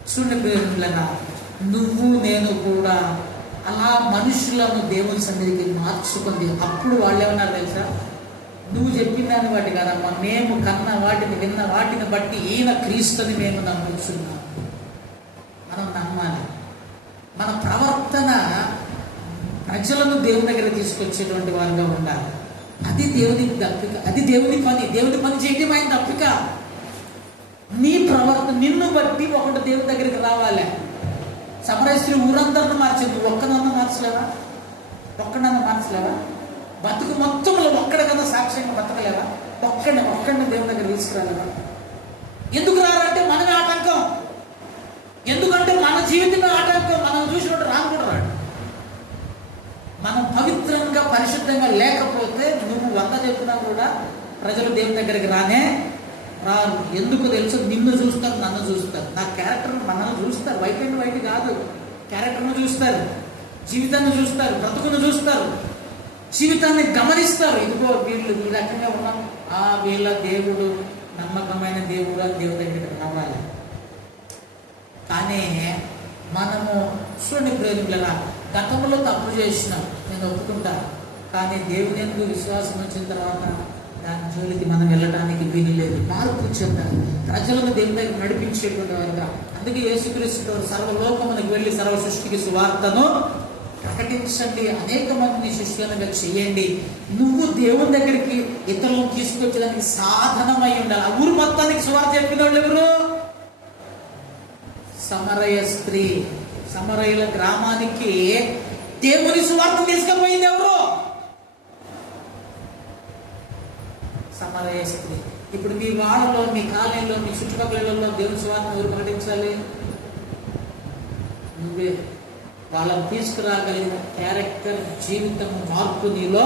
చూడండిగా నువ్వు నేను కూడా అలా మనుషులను దేవుని సన్నిధికి మార్చుకుంది. అప్పుడు వాళ్ళు ఏమన్నారు తెలుసా? నువ్వు చెప్పిన దాన్ని బట్టి కదమ్మా, మేము కన్న వాటిని విన్న వాటిని బట్టి ఈయన క్రీస్తుని మేము నమ్ముతున్నాం. మనం నమ్మాలి. మన ప్రవర్తన ప్రజలను దేవుని దగ్గర తీసుకొచ్చేటువంటి వారుగా ఉండాలి. అది దేవుని తప్పిక, అది దేవుని పని. దేవుని పని చేయడం ఆయన తప్పిక. నీ ప్రవర్తన నిన్ను బట్టి ఒకటి దేవుని దగ్గరికి రావాలి. సమరయ స్త్రీ ఊరందరిని మార్చింది. ఒక్కనన్నా మార్చలేవా? ఒక్కడన్నా మార్చలేవా? బతుకు మొత్తంలో ఒక్కడికన్నా సాక్ష్యంగా బతకలేవా? ఒక్కడిని దేవుని దగ్గర తీసుకురాలేవా? ఎందుకు రారంటే మనమే ఆటంకం. ఎందుకంటే మన జీవితమే ఆటంకం. మనం చూసినట్టు రాను కూడా రాడు. మనం పవిత్రంగా పరిశుద్ధంగా లేకపోతే నువ్వు 100 చెప్పినా కూడా ప్రజలు దేవుని దగ్గరికి రారు. ఎందుకు తెలుసు? నిన్ను చూస్తారు, నన్ను చూస్తారు, నా క్యారెక్టర్ మనల్ని చూస్తారు. వైట్ అండ్ వైట్ కాదు, క్యారెక్టర్ను చూస్తారు, జీవితాన్ని చూస్తారు, బ్రతుకును చూస్తారు, జీవితాన్ని గమనిస్తారు. ఇదిగో వీళ్ళు ఈ రకంగా ఉన్నాం, వీళ్ళ దేవుడు నమ్మకమైన దేవుడు అని దేవుని దగ్గరికి రావాలి. కానీ మనము చూడండి ప్రేమికులరా, గతంలో తప్పు చేసినాం, నేను ఒప్పుకుంటాను. కానీ దేవుని ఎందుకు విశ్వాసం వచ్చిన తర్వాత దాని జోలికి మనం వెళ్ళడానికి వీలు లేదు. మార్పు చెందాలి. ప్రజలను దేవుని దగ్గర నడిపించేటువంటి వారుగా. అందుకే యేసుక్రీస్తు సర్వలోకమునకు వెళ్ళి సర్వ సృష్టికి సువార్తను ప్రకటించండి, అనేక మందిని శిష్యులుగా చేయండి. నువ్వు దేవుని దగ్గరికి ఇతరులను తీసుకొచ్చడానికి సాధనమై ఉండాలి. ఆ ఊరు మొత్తానికి సువార్త చెప్పిన వాళ్ళు ఎవరు? సమరయ స్త్రీ. సమరయుల గ్రామానికి దేవుని సువార్త తీసుకుపోయింది ఎవరు? సమరయ స్త్రీ. ఇప్పుడు మీ వాడలో, మీ కాలనీలో, మీ చుట్టుపక్కలలో దేవుని సువార్త ఎవరు ప్రకటించాలి? నువ్వే. వాళ్ళని తీసుకురాగలిగిన క్యారెక్టర్, జీవితం మార్పు నీలో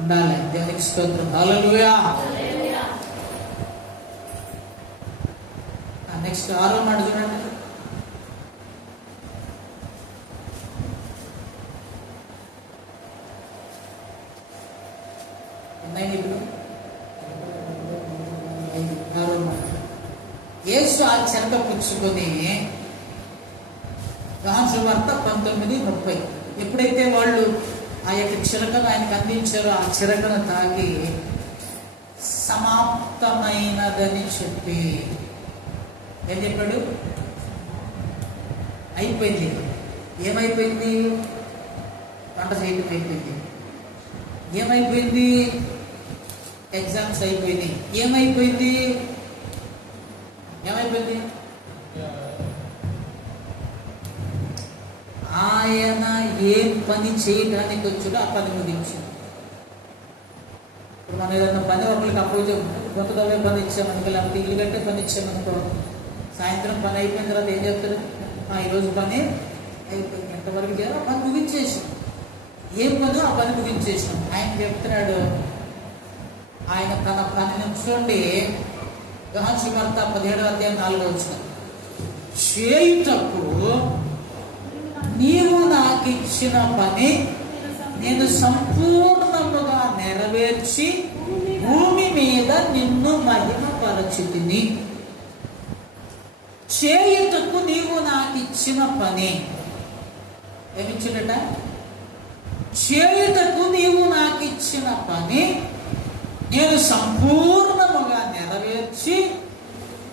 ఉండాలి. దేవునికి స్తోత్రం. హల్లెలూయా. నెక్స్ట్ 6వ మాట చూడండి. యేసు ఆ చెరక పుచ్చుకొని, యోహాను సువార్త 19:30, ఎప్పుడైతే వాళ్ళు ఆ యొక్క చిరకను ఆయనకు అందించారో ఆ చిరకను తాగి సమాప్తమైనదని చెప్పి ఏం చెప్పాడు? అయిపోయింది. ఏమైపోయింది? వంట చేయటం అయిపోయింది. ఏమైపోయింది? ఎగ్జామ్స్ అయిపోయింది. ఏమైపోయింది? ఆయన ఏ పని చేయడానికి వచ్చాడో ఆ పని ముగించాడు. ఇప్పుడు మనం ఏదైనా పని ఒకరికి అపోజ్ కొంత దవ్వే పని ఇచ్చామనుకో, లేకపోతే ఇల్లు కట్టే పని ఇచ్చామనుకో, సాయంత్రం పని అయిపోయిన తర్వాత ఏం చెప్తారు? ఈరోజు పని అయిపోయింది, ఎంతవరకు చేయాలో ఆ పని ముగించేసాం. ఏం పని ఆ పని ముగించేసాం. ఆయన చెప్తున్నాడు, ఆయన తన పని నుంచోండి. యోహాను సువార్త 17:4 చేయుటకు నీవు నాకు ఇచ్చిన పని నేను సంపూర్ణముగా నెరవేర్చి భూమి మీద నిన్ను మహిమపరచుతిని. చేయుటకు నీవు నాకు ఇచ్చిన పని ఏమిచ్చిందట? చేయుటకు నీవు నాకు ఇచ్చిన పని నేను సంపూర్ణముగా నెరవేర్చి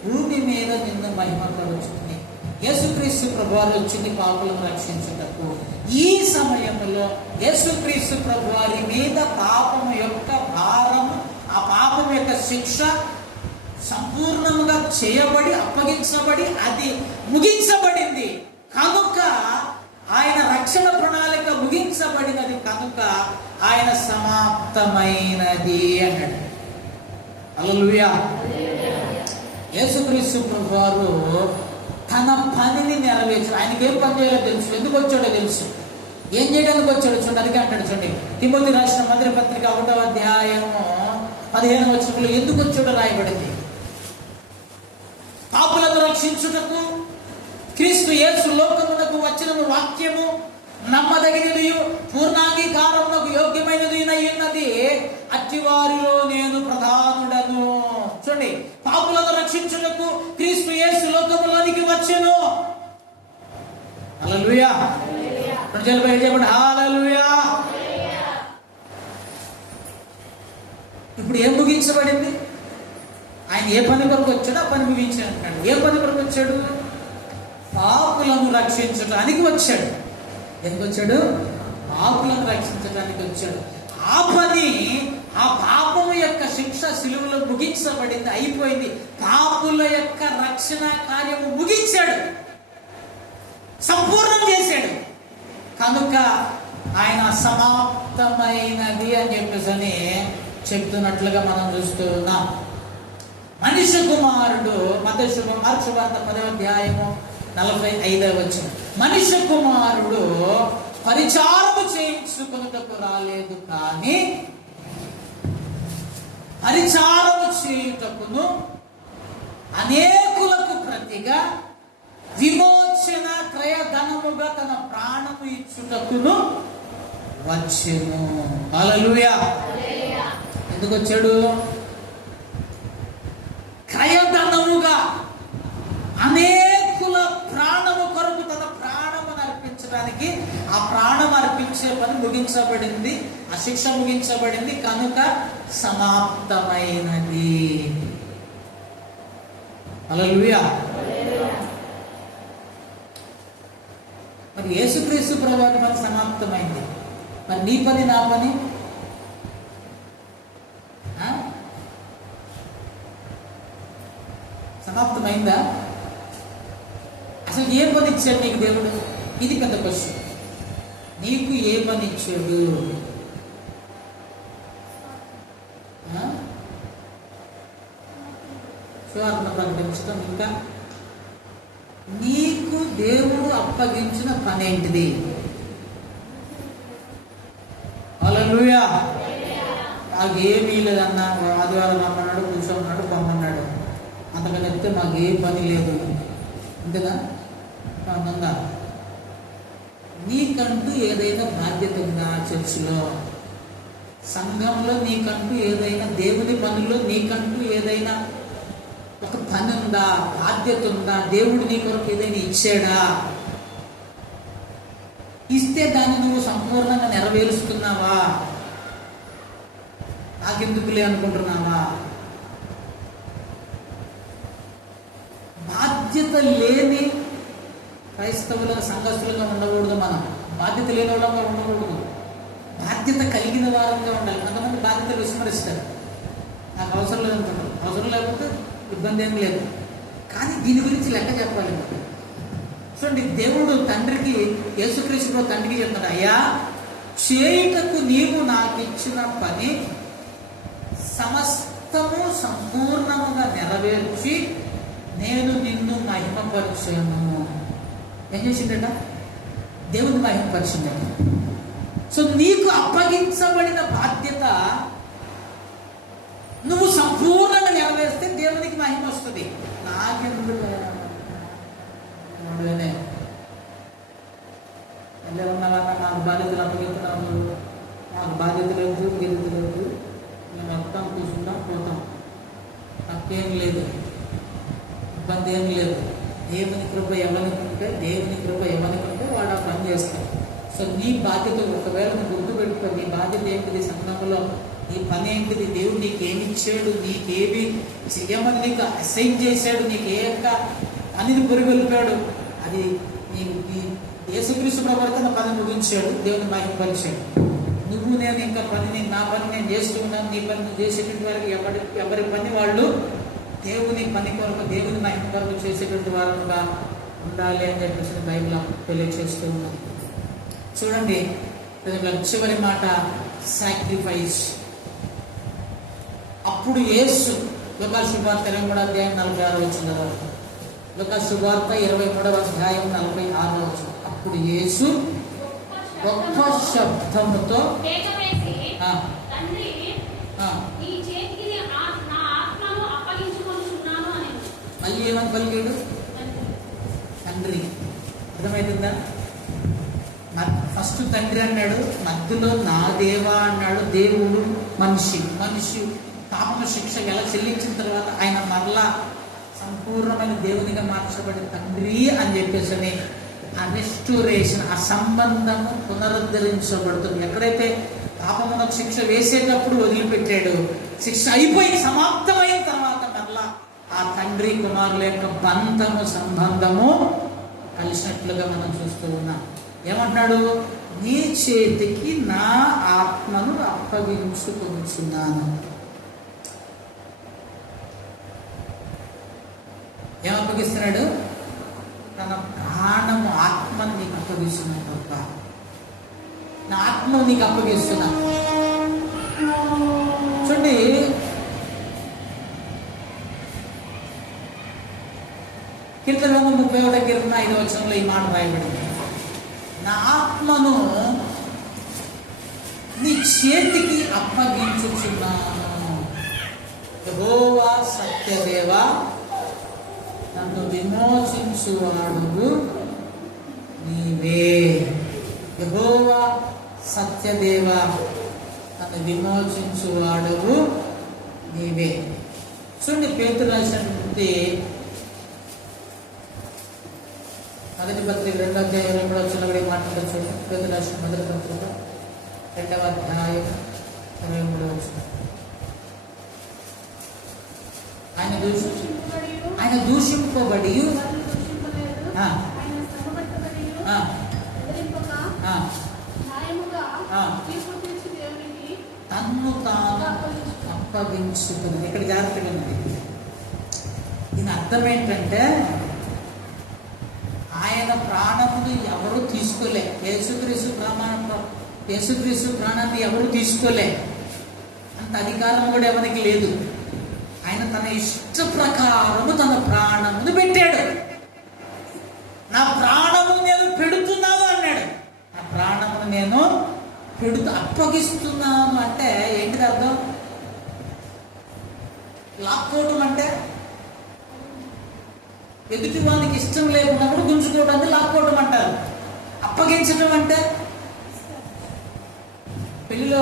భూమి మీద నిన్ను మహిమపరచుకుని. యేసుక్రీస్తు ప్రభువారు వచ్చింది పాపులను రక్షించుటకు. ఈ సమయంలో యేసుక్రీస్తు ప్రభువారి మీద పాపము యొక్క భారము, ఆ పాపం యొక్క శిక్ష సంపూర్ణముగా చేయబడి అప్పగించబడి అది ముగించబడింది కనుక, ఆయన రక్షణ ప్రణాళిక ముగించబడినది కనుక ఆయన సమాప్తమైనది అన్నాడు. హల్లెలూయా. యేసుక్రీస్తు ప్రభువారు తన పనిని నెరవేర్చాడు. ఆయనకి ఏం పని చేయాలో తెలుసు, ఎందుకు వచ్చాడో తెలుసు, ఏం చేయడానికి వచ్చాడో చూడండి. అందుకే అంటాడు చూడండి, తిమోతి రాసిన మొదటి పత్రిక 1:15 ఎందుకు వచ్చాడో రాయబడింది. పాపులను రక్షించుటకు క్రీస్తు యేసు లోకమునకు వచ్చిన వాక్యము నమ్మదగినది, పూర్ణాంగీకారమునకు యోగ్యమైనది ఉన్నది, అట్టివారిలో నేను ప్రధానుడను. చూడండి, పాపులను రక్షించుటకు క్రీస్తు యేసు లోకములోనికి వచ్చెను. హల్లెలూయా. హల్లెలూయా. ఇప్పుడు ఏం ముగించబడింది? ఆయన ఏ పని కొరకు వచ్చాడో ఆ పని ముగించాడు అంటాడు. ఏ పని కొరకు వచ్చాడు? పాపులను రక్షించడానికి వచ్చాడు. ఎందుకు వచ్చాడు? పాపులను రక్షించడానికి వచ్చాడు. ఆ పని, ఆ పాపము యొక్క శిక్ష సిలువలో ముగించబడింది, అయిపోయింది. పాపుల యొక్క రక్షణ కార్యము ముగించాడు, సంపూర్ణం చేశాడు కనుక ఆయన సమాప్తమైనది అని చెప్పేసి చెప్తున్నట్లుగా మనం చూస్తూ ఉన్నాం. మనిషి కుమారుడు మార్కు సువార్త 10:45 మనిషి కుమారుడు పరిచారము చేయించుకొనుటకు రాలేదు, కానీ పరిచారము చేయుటకును అనేకులకు ప్రతిగా విమోచన క్రయధనముగా తన ప్రాణము ఇచ్చుటకును వచ్చెను. హల్లెలూయా. ఎందుకు వచ్చాడు? క్రయధనముగా అనేకుల ప్రాణము కొరకు తన ప్రాణమును అర్పించడానికి, ఆ ప్రాణం అర్పించే పని ముగించబడింది, ఆ శిక్ష ముగించబడింది కనుక సమాప్తమైనది. హల్లెలూయా. మరి యేసుక్రీస్తు ప్రభువారి పని సమాప్తమైంది. మరి నీ పని, నా పని సమాప్తమైందా? అసలు ఏ పని ఇచ్చాడు నీకు దేవుడు? ఇది పెద్ద క్వశ్చన్. నీకు ఏ పని ఇచ్చాడు? సువార్త ప్రకటించడం. ఇంకా నీకు దేవుడు అప్పగించిన పని ఏంటిది? హల్లెలూయా. నాకేమీ లేదన్నా, ఆదివారం రమ్మన్నాడు, కూర్చోమన్నాడు, పొమ్మన్నాడు, అంతకని చెప్తే మాకు ఏ పని లేదు అంతేనా? ఉందా? నీకంటూ ఏదైనా బాధ్యత ఉందా? చర్చిలో, సంఘంలో నీకంటూ ఏదైనా, దేవుని పనుల్లో నీకంటూ ఏదైనా ఒక పని ఉందా? బాధ్యత ఉందా? దేవుడు నీ కొరకు ఏదైనా ఇచ్చాడా? ఇస్తే దాన్ని నువ్వు సంపూర్ణంగా నెరవేరుస్తున్నావా? నాకెందుకులే అనుకుంటున్నావా? బాధ్యత లేని క్రైస్తవుల సంఘస్థులుగా ఉండకూడదు. మనం బాధ్యత లేని వాళ్ళంగా ఉండకూడదు. బాధ్యత కలిగిన వారంగా ఉండాలి. కొంతమంది బాధ్యతలు విస్మరిస్తారు. నాకు అవసరం లేదంటున్నారు. అవసరం లేకపోతే ఇబ్బంది ఏం లేదు, కానీ దీని గురించి లెక్క చెప్పాలి. చూడండి, దేవుడు తండ్రికి, యేసుక్రీస్తు తండ్రికి చెప్తాడు, అయ్యా, చేయుటకు నీవు నాకు ఇచ్చిన పని సమస్తము సంపూర్ణముగా నెరవేర్చి నేను నిన్ను మహిమపరిచాను. ఏం చేసిండట? దేవుని మహిమపరిచిండట. సో నీకు అప్పగించబడిన బాధ్యత నువ్వు సంపూర్ణంగా నెరవేరిస్తే దేవునికి మహిమ వస్తుంది. నాకెందుకు నాకు బాధ్యతలు అప్పగిస్తున్నాను, నాకు బాధ్యత లేదు, గీత లేదు, మేము మొత్తం కూర్చుంటాం, పోతాం, తప్పేం లేదు, ఇబ్బంది ఏం లేదు. దేవుని కృప ఎవరికి ఉంటే వాడు ఆ పని చేస్తాడు. సో నీ బాధ్యత ఒకవేళ నువ్వు గుర్తుపెట్టుకో, నీ బాధ్యత ఏంటిది సంఘంలో, నీ పని ఏంటిది, దేవుడు నీకేమి ఇచ్చాడు, నీకేమి చేయమని నీకు అసైన్ చేశాడు, నీకు ఏ యొక్క పనిని పురిగొల్పాడు, అది నీకు యేసుక్రీస్తు ప్రవర్తన పని ముగించాడు, దేవుని మహిమపరిచాడు. నువ్వు నేను ఇంకా నా పని నేను చేస్తూ ఉన్నాను, నీ పని నువ్వు చేసేటువంటి వారికి ఎవరి పని వాళ్ళు దేవుని పని కొరకు, దేవుని మహిమ కొరకు చేసేటువంటి వారుగా ఉండాలి అని చెప్పేసి బైబిల్ తెలియజేస్తూ ఉన్నాను. చూడండి, చివరి మాట సాక్రిఫైస్. అప్పుడు యేసు, లూకా శుభవార్త 23వ అధ్యాయం 46వ వచనం వరకు, లూకా శుభవార్త 23వ అధ్యాయం 46వ వచనం. అప్పుడు యేసు గొప్ప శబ్దముతో మళ్ళీ ఏమని పలికాడు? తండ్రి. అర్థమవుతుందా? ఫస్ట్ తండ్రి అన్నాడు, మధ్యలో నా దేవా అన్నాడు. దేవుడు మనిషి పాపము శిక్ష ఎలా చెల్లించిన తర్వాత ఆయన మరలా సంపూర్ణమైన దేవునిగా మార్చబడి తండ్రి అని చెప్పేసి ఆ రెస్టోరేషన్, ఆ సంబంధము పునరుద్ధరించబడుతుంది. ఎక్కడైతే పాపమునకు శిక్ష వేసేటప్పుడు వదిలిపెట్టాడు, శిక్ష అయిపోయి సమాప్తమైన తర్వాత మరలా ఆ తండ్రి కుమారుల యొక్క సంబంధము కలిసినట్లుగా మనం చూస్తూ ఉన్నాం. ఏమంటున్నాడు? నీ చేతికి నా ఆత్మను అప్పగించుకొనుచున్నాను. ఏమప్పగిస్తున్నాడు? తన ప్రాణము, ఆత్మను నీకు అప్పగిస్తున్నాడు. తప్ప నా ఆత్మను నీకు అప్పగిస్తున్నా. చూడండి, కీర్తన 31 కీర్తన 5వ వచనంలో ఈ మాట రాయబడింది, నా ఆత్మను నీ చేతికి అప్పగించుచున్నాను. యెహోవా సత్యదేవ, నన్ను విమోచించువాడు నీవే. యెహోవా సత్యదేవ, నన్ను విమోచించువాడు నీవే. చూడండి, పేతురు రాసినటువంటి మొదటి పత్రిక 2వ అధ్యాయం 2వ వచనంలో కూడా మాట్లాడుతూ చూడండి. పేతురు రాసిన మొదటి పత్రిక 2వ అధ్యాయం 23వ వచనం. ఆయన దూషింపబడి తన్ను తాను అప్పగించుకున్నది. ఇక్కడ జాగ్రత్తగా ఉంది. దీని అర్థం ఏంటంటే, ఆయన ప్రాణముని ఎవరు తీసుకోలే. యేసుక్రీస్తు ప్రాణాన్ని ఎవరు తీసుకోలే. అంత అధికారం కూడా ఎవరికి లేదు. ఆయన తన ఇష్ట ప్రకారము తన ప్రాణమును పెట్టాడు. నా ప్రాణము నేను పెడుతున్నాను అన్నాడు. నా ప్రాణమును నేను అప్పగిస్తున్నాను అంటే ఏంటిది అర్థం? లాక్కోవటం అంటే ఎదుటి వానికి ఇష్టం లేకున్నప్పుడు గుంజుకోవడానికి లాక్కోవటం అంటారు. అప్పగించడం అంటే పెళ్లిలో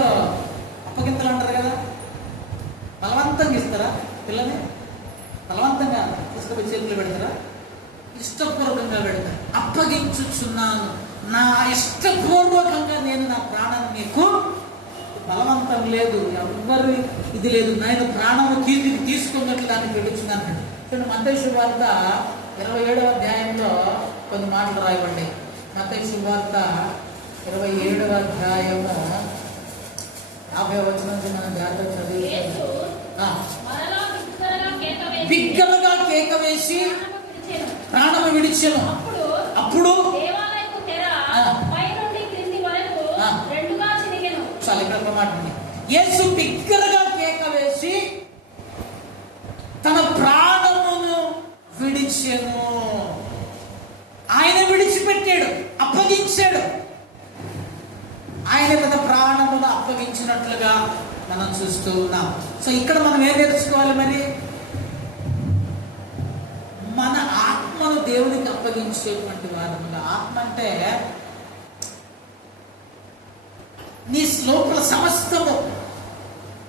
అప్పగింతలు అంటారు కదా, బలవంతంగా ఇస్తారా పిల్లని? బలవంతంగా తీసుకుపోయి చేతులు పెడతారా? ఇష్టపూర్వకంగా పెడతారు. అప్పగించుచున్నాను, నా ఇష్టపూర్వకంగా నేను నా ప్రాణాన్ని నీకు, బలవంతం లేదు, ఎవరు ఇది లేదు, నేను ప్రాణము తీసుకున్నట్లు దాన్ని పెడుచున్నాను. మత్తయి సువార్త 27వ అధ్యాయంలో కొన్ని మాటలు రాయబడ్డాయి. మత్తయి సువార్త 27వ అధ్యాయము 50వ వచనం నుంచి మనం జాగ్రత్తగా చదివి బిగ్గరగా కేక వేసి ప్రాణము విడిచెను. అప్పుడు చాలా ఇక్కడ ఒక మాట ఉంది. యేసు బిగ్గరగా కేక వేసి తన ప్రాణమును విడిచెను. ఆయన విడిచిపెట్టాడు, అప్పగించాడు. ఆయన తన ప్రాణమును అప్పగించినట్లుగా మనం చూస్తూ ఉన్నాం. సో ఇక్కడ మనం ఏం తెలుసుకోవాలి? మరి మన ఆత్మను దేవునికి అప్పగించేటువంటి వారముగా. ఆత్మ అంటే నీ లోపల సమస్తము.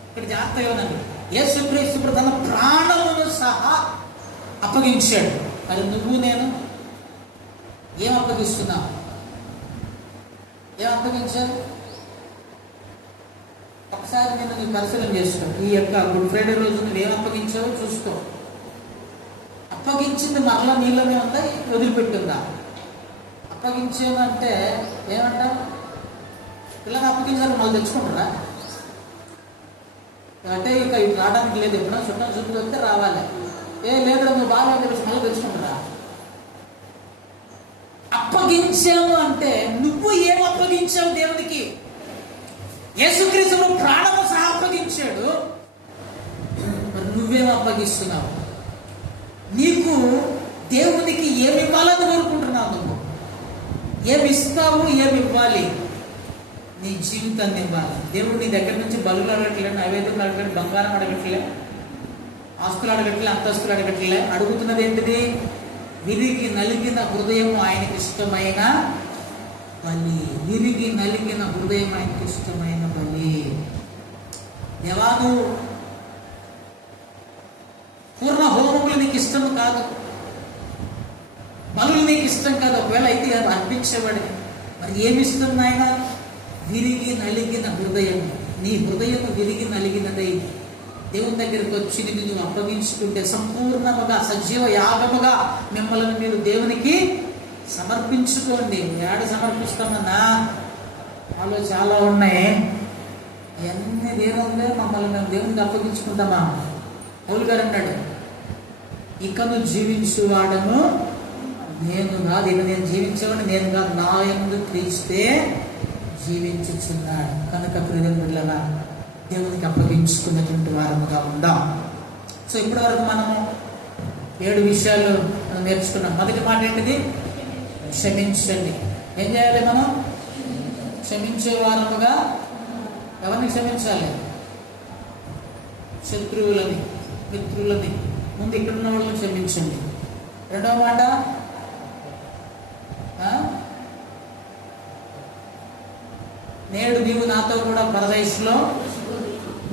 ఇక్కడ జాగ్రత్తగా ఉన్నది. యేసుక్రీస్తు తన ప్రాణమును సహా అప్పగించాడు. మరి నువ్వు నేను ఏం అప్పగిస్తున్నావు? ఏం అప్పగించావు? ఒకసారి నేను నీ పరిశీలన చేసుకో. ఈ యొక్క గుడ్ ఫ్రైడే రోజు నువ్వు ఏం అప్పగించావో చూసుకో. అప్పగించింది మరలా నీళ్ళనే ఉందా, వదిలిపెట్టిందా? అప్పగించాను అంటే ఏమంటావు? పిల్లలు అప్పగించాలి మళ్ళీ తెచ్చుకుంటారా? అంటే ఇక ఇది రావడానికి లేదు. ఎప్పుడైనా చుట్టం చూపులు వస్తే రావాలి. లేదు నువ్వు బాగా తెలిసి మళ్ళీ తెచ్చుకుంటారా? అప్పగించావు అంటే నువ్వు ఏం అప్పగించావు దేవునికి? యేసుక్రీస్తు ప్రాణము సహా అప్పగించాడు. మరి నువ్వేం అప్పగిస్తున్నావు? నీకు దేవునికి ఏమి ఇవ్వాలని కోరుకుంటున్నావు? నువ్వు ఏమి ఇస్తావు? ఏమి ఇవ్వాలి? నీ జీవితాన్ని ఇవ్వాలి. దేవుడు నీ దగ్గర నుంచి బలులు అడగట్లే, నైవేద్యం అడగట్లే, బంగారం అడగట్లే, ఆస్తులు అడగట్లే, అంతస్తులు అడగట్లే. అడుగుతున్నది ఏంటిది? విరిగి నలిగిన హృదయం ఆయనకి ఇష్టమైన బలి. విరిగి నలిగిన హృదయం ఆయనకి ఇష్టమైన బలి. దేవాను పూర్ణ హోమములు నీకు ఇష్టం కాదు, బలులు నీకు ఇష్టం కాదు. ఒకవేళ అయితే అది అర్పించేవాడి. మరి ఏమి ఇస్తుంది ఆయన? విరిగి నలిగిన హృదయం. నీ హృదయం విరిగి నలిగినదై దేవుని దగ్గరికి వచ్చి నువ్వు అప్పగించుకుంటే సంపూర్ణముగా సజీవ యాగముగా మిమ్మల్ని మీరు దేవునికి సమర్పించుకోండి. ఏడ సమర్పిస్తామన్నా వాళ్ళు చాలా ఉన్నాయి. ఎన్ని దేవుళ్ళే మమ్మల్ని మేము దేవునికి అప్పగించుకుంటామా? పౌలు గారు అన్నాడు, ఇక నువ్వు జీవించువాడను నేను కాదు, ఇక నేను జీవించేవాడు నేను కాదు, నా యందు క్రీస్తే జీవించుచున్నాడు. కనుక ప్రియమైన దేవునికి అప్పగించుకున్నటువంటి వారముగా ఉందాం. సో ఇప్పటి వరకు మనము 7 విషయాలు మనం నేర్చుకున్నాం. మొదటి మాట ఏంటిది? క్షమించండి. ఏం చేయాలి? మనం క్షమించే వారముగా. ఎవరిని క్షమించాలి? శత్రువులని, మిత్రులని. ముందు ఇక్కడ ఉన్న వాళ్ళని క్షమించండి. రెండవ మాట, నేడు నీవు నాతో కూడా పరదేశంలో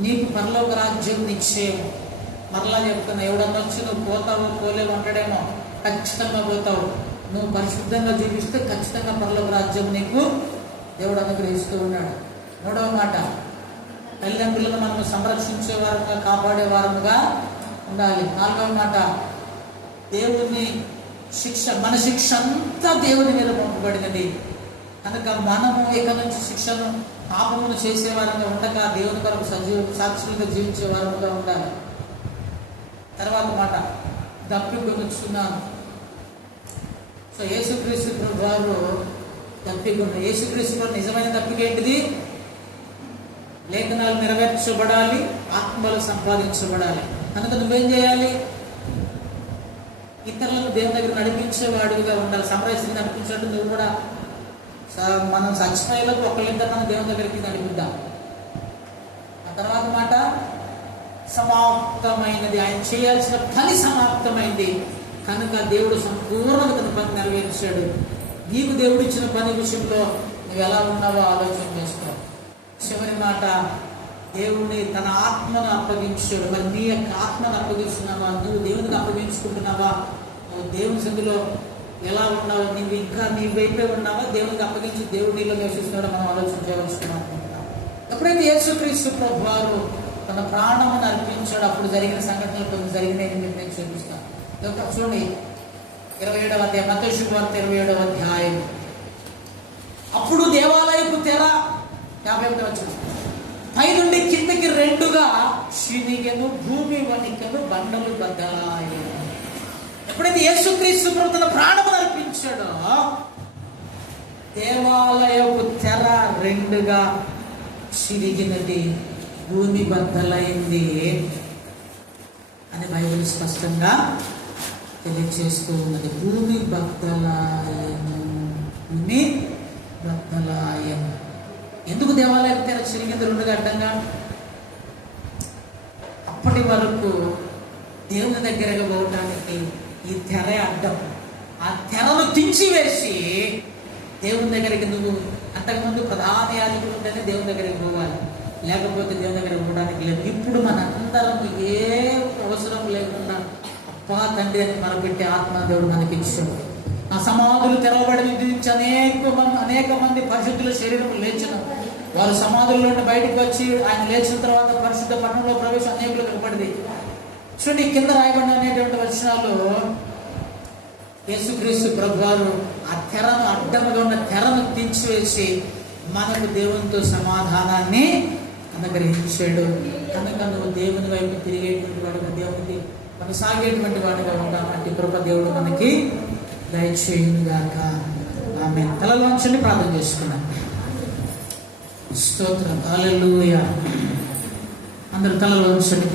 నీకు పరలోక రాజ్యం నిశ్చయం. మరలా చెప్తున్నా, ఎవడన్నా వచ్చి నువ్వు పోతావో పోలేవు అంటాడేమో, ఖచ్చితంగా పోతావు. నువ్వు పరిశుద్ధంగా జీవిస్తే ఖచ్చితంగా పరలోక రాజ్యం నీకు దేవుడు అనుగ్రహిస్తూ ఉన్నాడు. మూడవ మాట, తల్లిదండ్రులను మనం సంరక్షించే వారంగా, కాపాడే వారముగా ఉండాలి. నాలుగవ మాట, దేవుని శిక్ష, మన శిక్ష అంతా దేవుని మీద పంపబడినది. కనుక మనము ఇక నుంచి శిక్షను, పాపమును చేసేవారంగా ఉండక దేవుని కొరకు సజీవ సాక్షులుగా జీవించే వారంగా ఉండాలి. తర్వాత మాట, దప్పికొనుచున్నాను. సో యేసుక్రీస్తు వారు దప్పికొన్నారు. యేసుక్రీస్తు నిజమైన దప్పిక ఏంటిది? లేఖనాలు నెరవేర్చబడాలి, ఆత్మలు సంపాదించబడాలి. కనుక నువ్వేం చేయాలి? ఇతరులను దేవుని దగ్గర నడిపించేవాడిగా ఉండాలి. సమరస్సుని నడిపించినట్టు నువ్వు కూడా మనం సచ్చిపోయేలోకి ఒకళ్ళిద్దరు మనం దేవుని దగ్గరికి నడిపిద్దాం. ఆ తర్వాత మాట, సమాప్తమైనది. ఆయన చేయాల్సిన పని సమాప్తమైంది. కనుక దేవుడు సంపూర్ణంగా తన పని నెరవేర్చాడు. నీకు దేవుడు ఇచ్చిన పని విషయంలో నువ్వు ఎలా ఉన్నావో ఆలోచన చేసుకో. చివరి మాట, దేవుడిని తన ఆత్మను అప్పగించాడు. మరి నీ యొక్క ఆత్మను అప్పగిస్తున్నావా? నువ్వు దేవునికి అప్పగించుకుంటున్నావా? నువ్వు దేవుని సంధిలో ఎలా ఉన్నావు? నీవు ఇంకా నీ వైపే ఉన్నావా? దేవునికి అప్పగించి దేవుడు నీలో నివసిస్తున్నాడో మనం ఆలోచించవలసిన. ఎప్పుడైతే యేసుక్రీస్తు ప్రభువారు తన ప్రాణమును అర్పించాడు, అప్పుడు జరిగిన సంఘటనలు కొన్ని జరిగినాయని నేను చూపిస్తాను. చూడండి, 27వ అధ్యాయం, మత్తయి శుభవార్త 27వ అధ్యాయం. అప్పుడు దేవాలయపు తెర 51వ వచనం, పై నుండి కిందకి రెండుగా శినిగెను, భూమి వణికెను, బండలు బద్దలాయెను. ఎప్పుడైతే యేసుక్రీస్తు ప్రభు తన ప్రాణం అర్పించాడో దేవాలయపు తెర రెండుగా చిరిగినది, భూమి బద్దలైంది అని బైబిల్ స్పష్టంగా తెలియజేస్తూ ఉన్నది. భూమి బద్దలాయను, భూమి బద్దలాయను. ఎందుకు దేవాలయం తెర చిరిగింది రెండుగా అడ్డంగా? అప్పటి వరకు దేవుని దగ్గరగా పోవడానికి ఈ తెర అడ్డం. ఆ తెరను తీసివేసి దేవుని దగ్గరికి, నువ్వు అంతకుముందు ప్రధాన యాజకుడు ఉంటేనే దేవుని దగ్గరికి పోవాలి, లేకపోతే దేవుని దగ్గర పోవడానికి లేదు. ఇప్పుడు మనందరం ఏ అవసరం లేకుండా అప్పా తండ్రి అని మనపెట్టే ఆత్మ దేవుడు మనకి ఇచ్చాడు. ఆ సమాధులు తెరవబడి నుంచి అనేక మంది పరిశుద్ధుల శరీరం లేచిన వారు సమాధుల నుండి బయటకు వచ్చి ఆయన లేచిన తర్వాత పరిశుద్ధ పట్టణంలో ప్రవేశం అనేకులకు కనపడింది. చూడండి, కింద రాయబడిన అనేటువంటి వచనాలు యేసుక్రీస్తు ప్రభువారు ఆ తెరను, అడ్డంగా ఉన్న తెరను తీసివేసి మనకు దేవునితో సమాధానాన్ని అనుగ్రహించాడు. కనుక నువ్వు దేవుని వైపు తిరిగేటువంటి వాడుగా, దేవునికి కొనసాగేటువంటి వాడుగా ఉంటామంటే కృప దేవుడు మనకి దయచేయుగాక. ఆమె తలలోంచండి, ప్రార్థన చేసుకున్నాం. స్తోత్రం, హల్లెలూయా. అందరూ తలలోంచండి.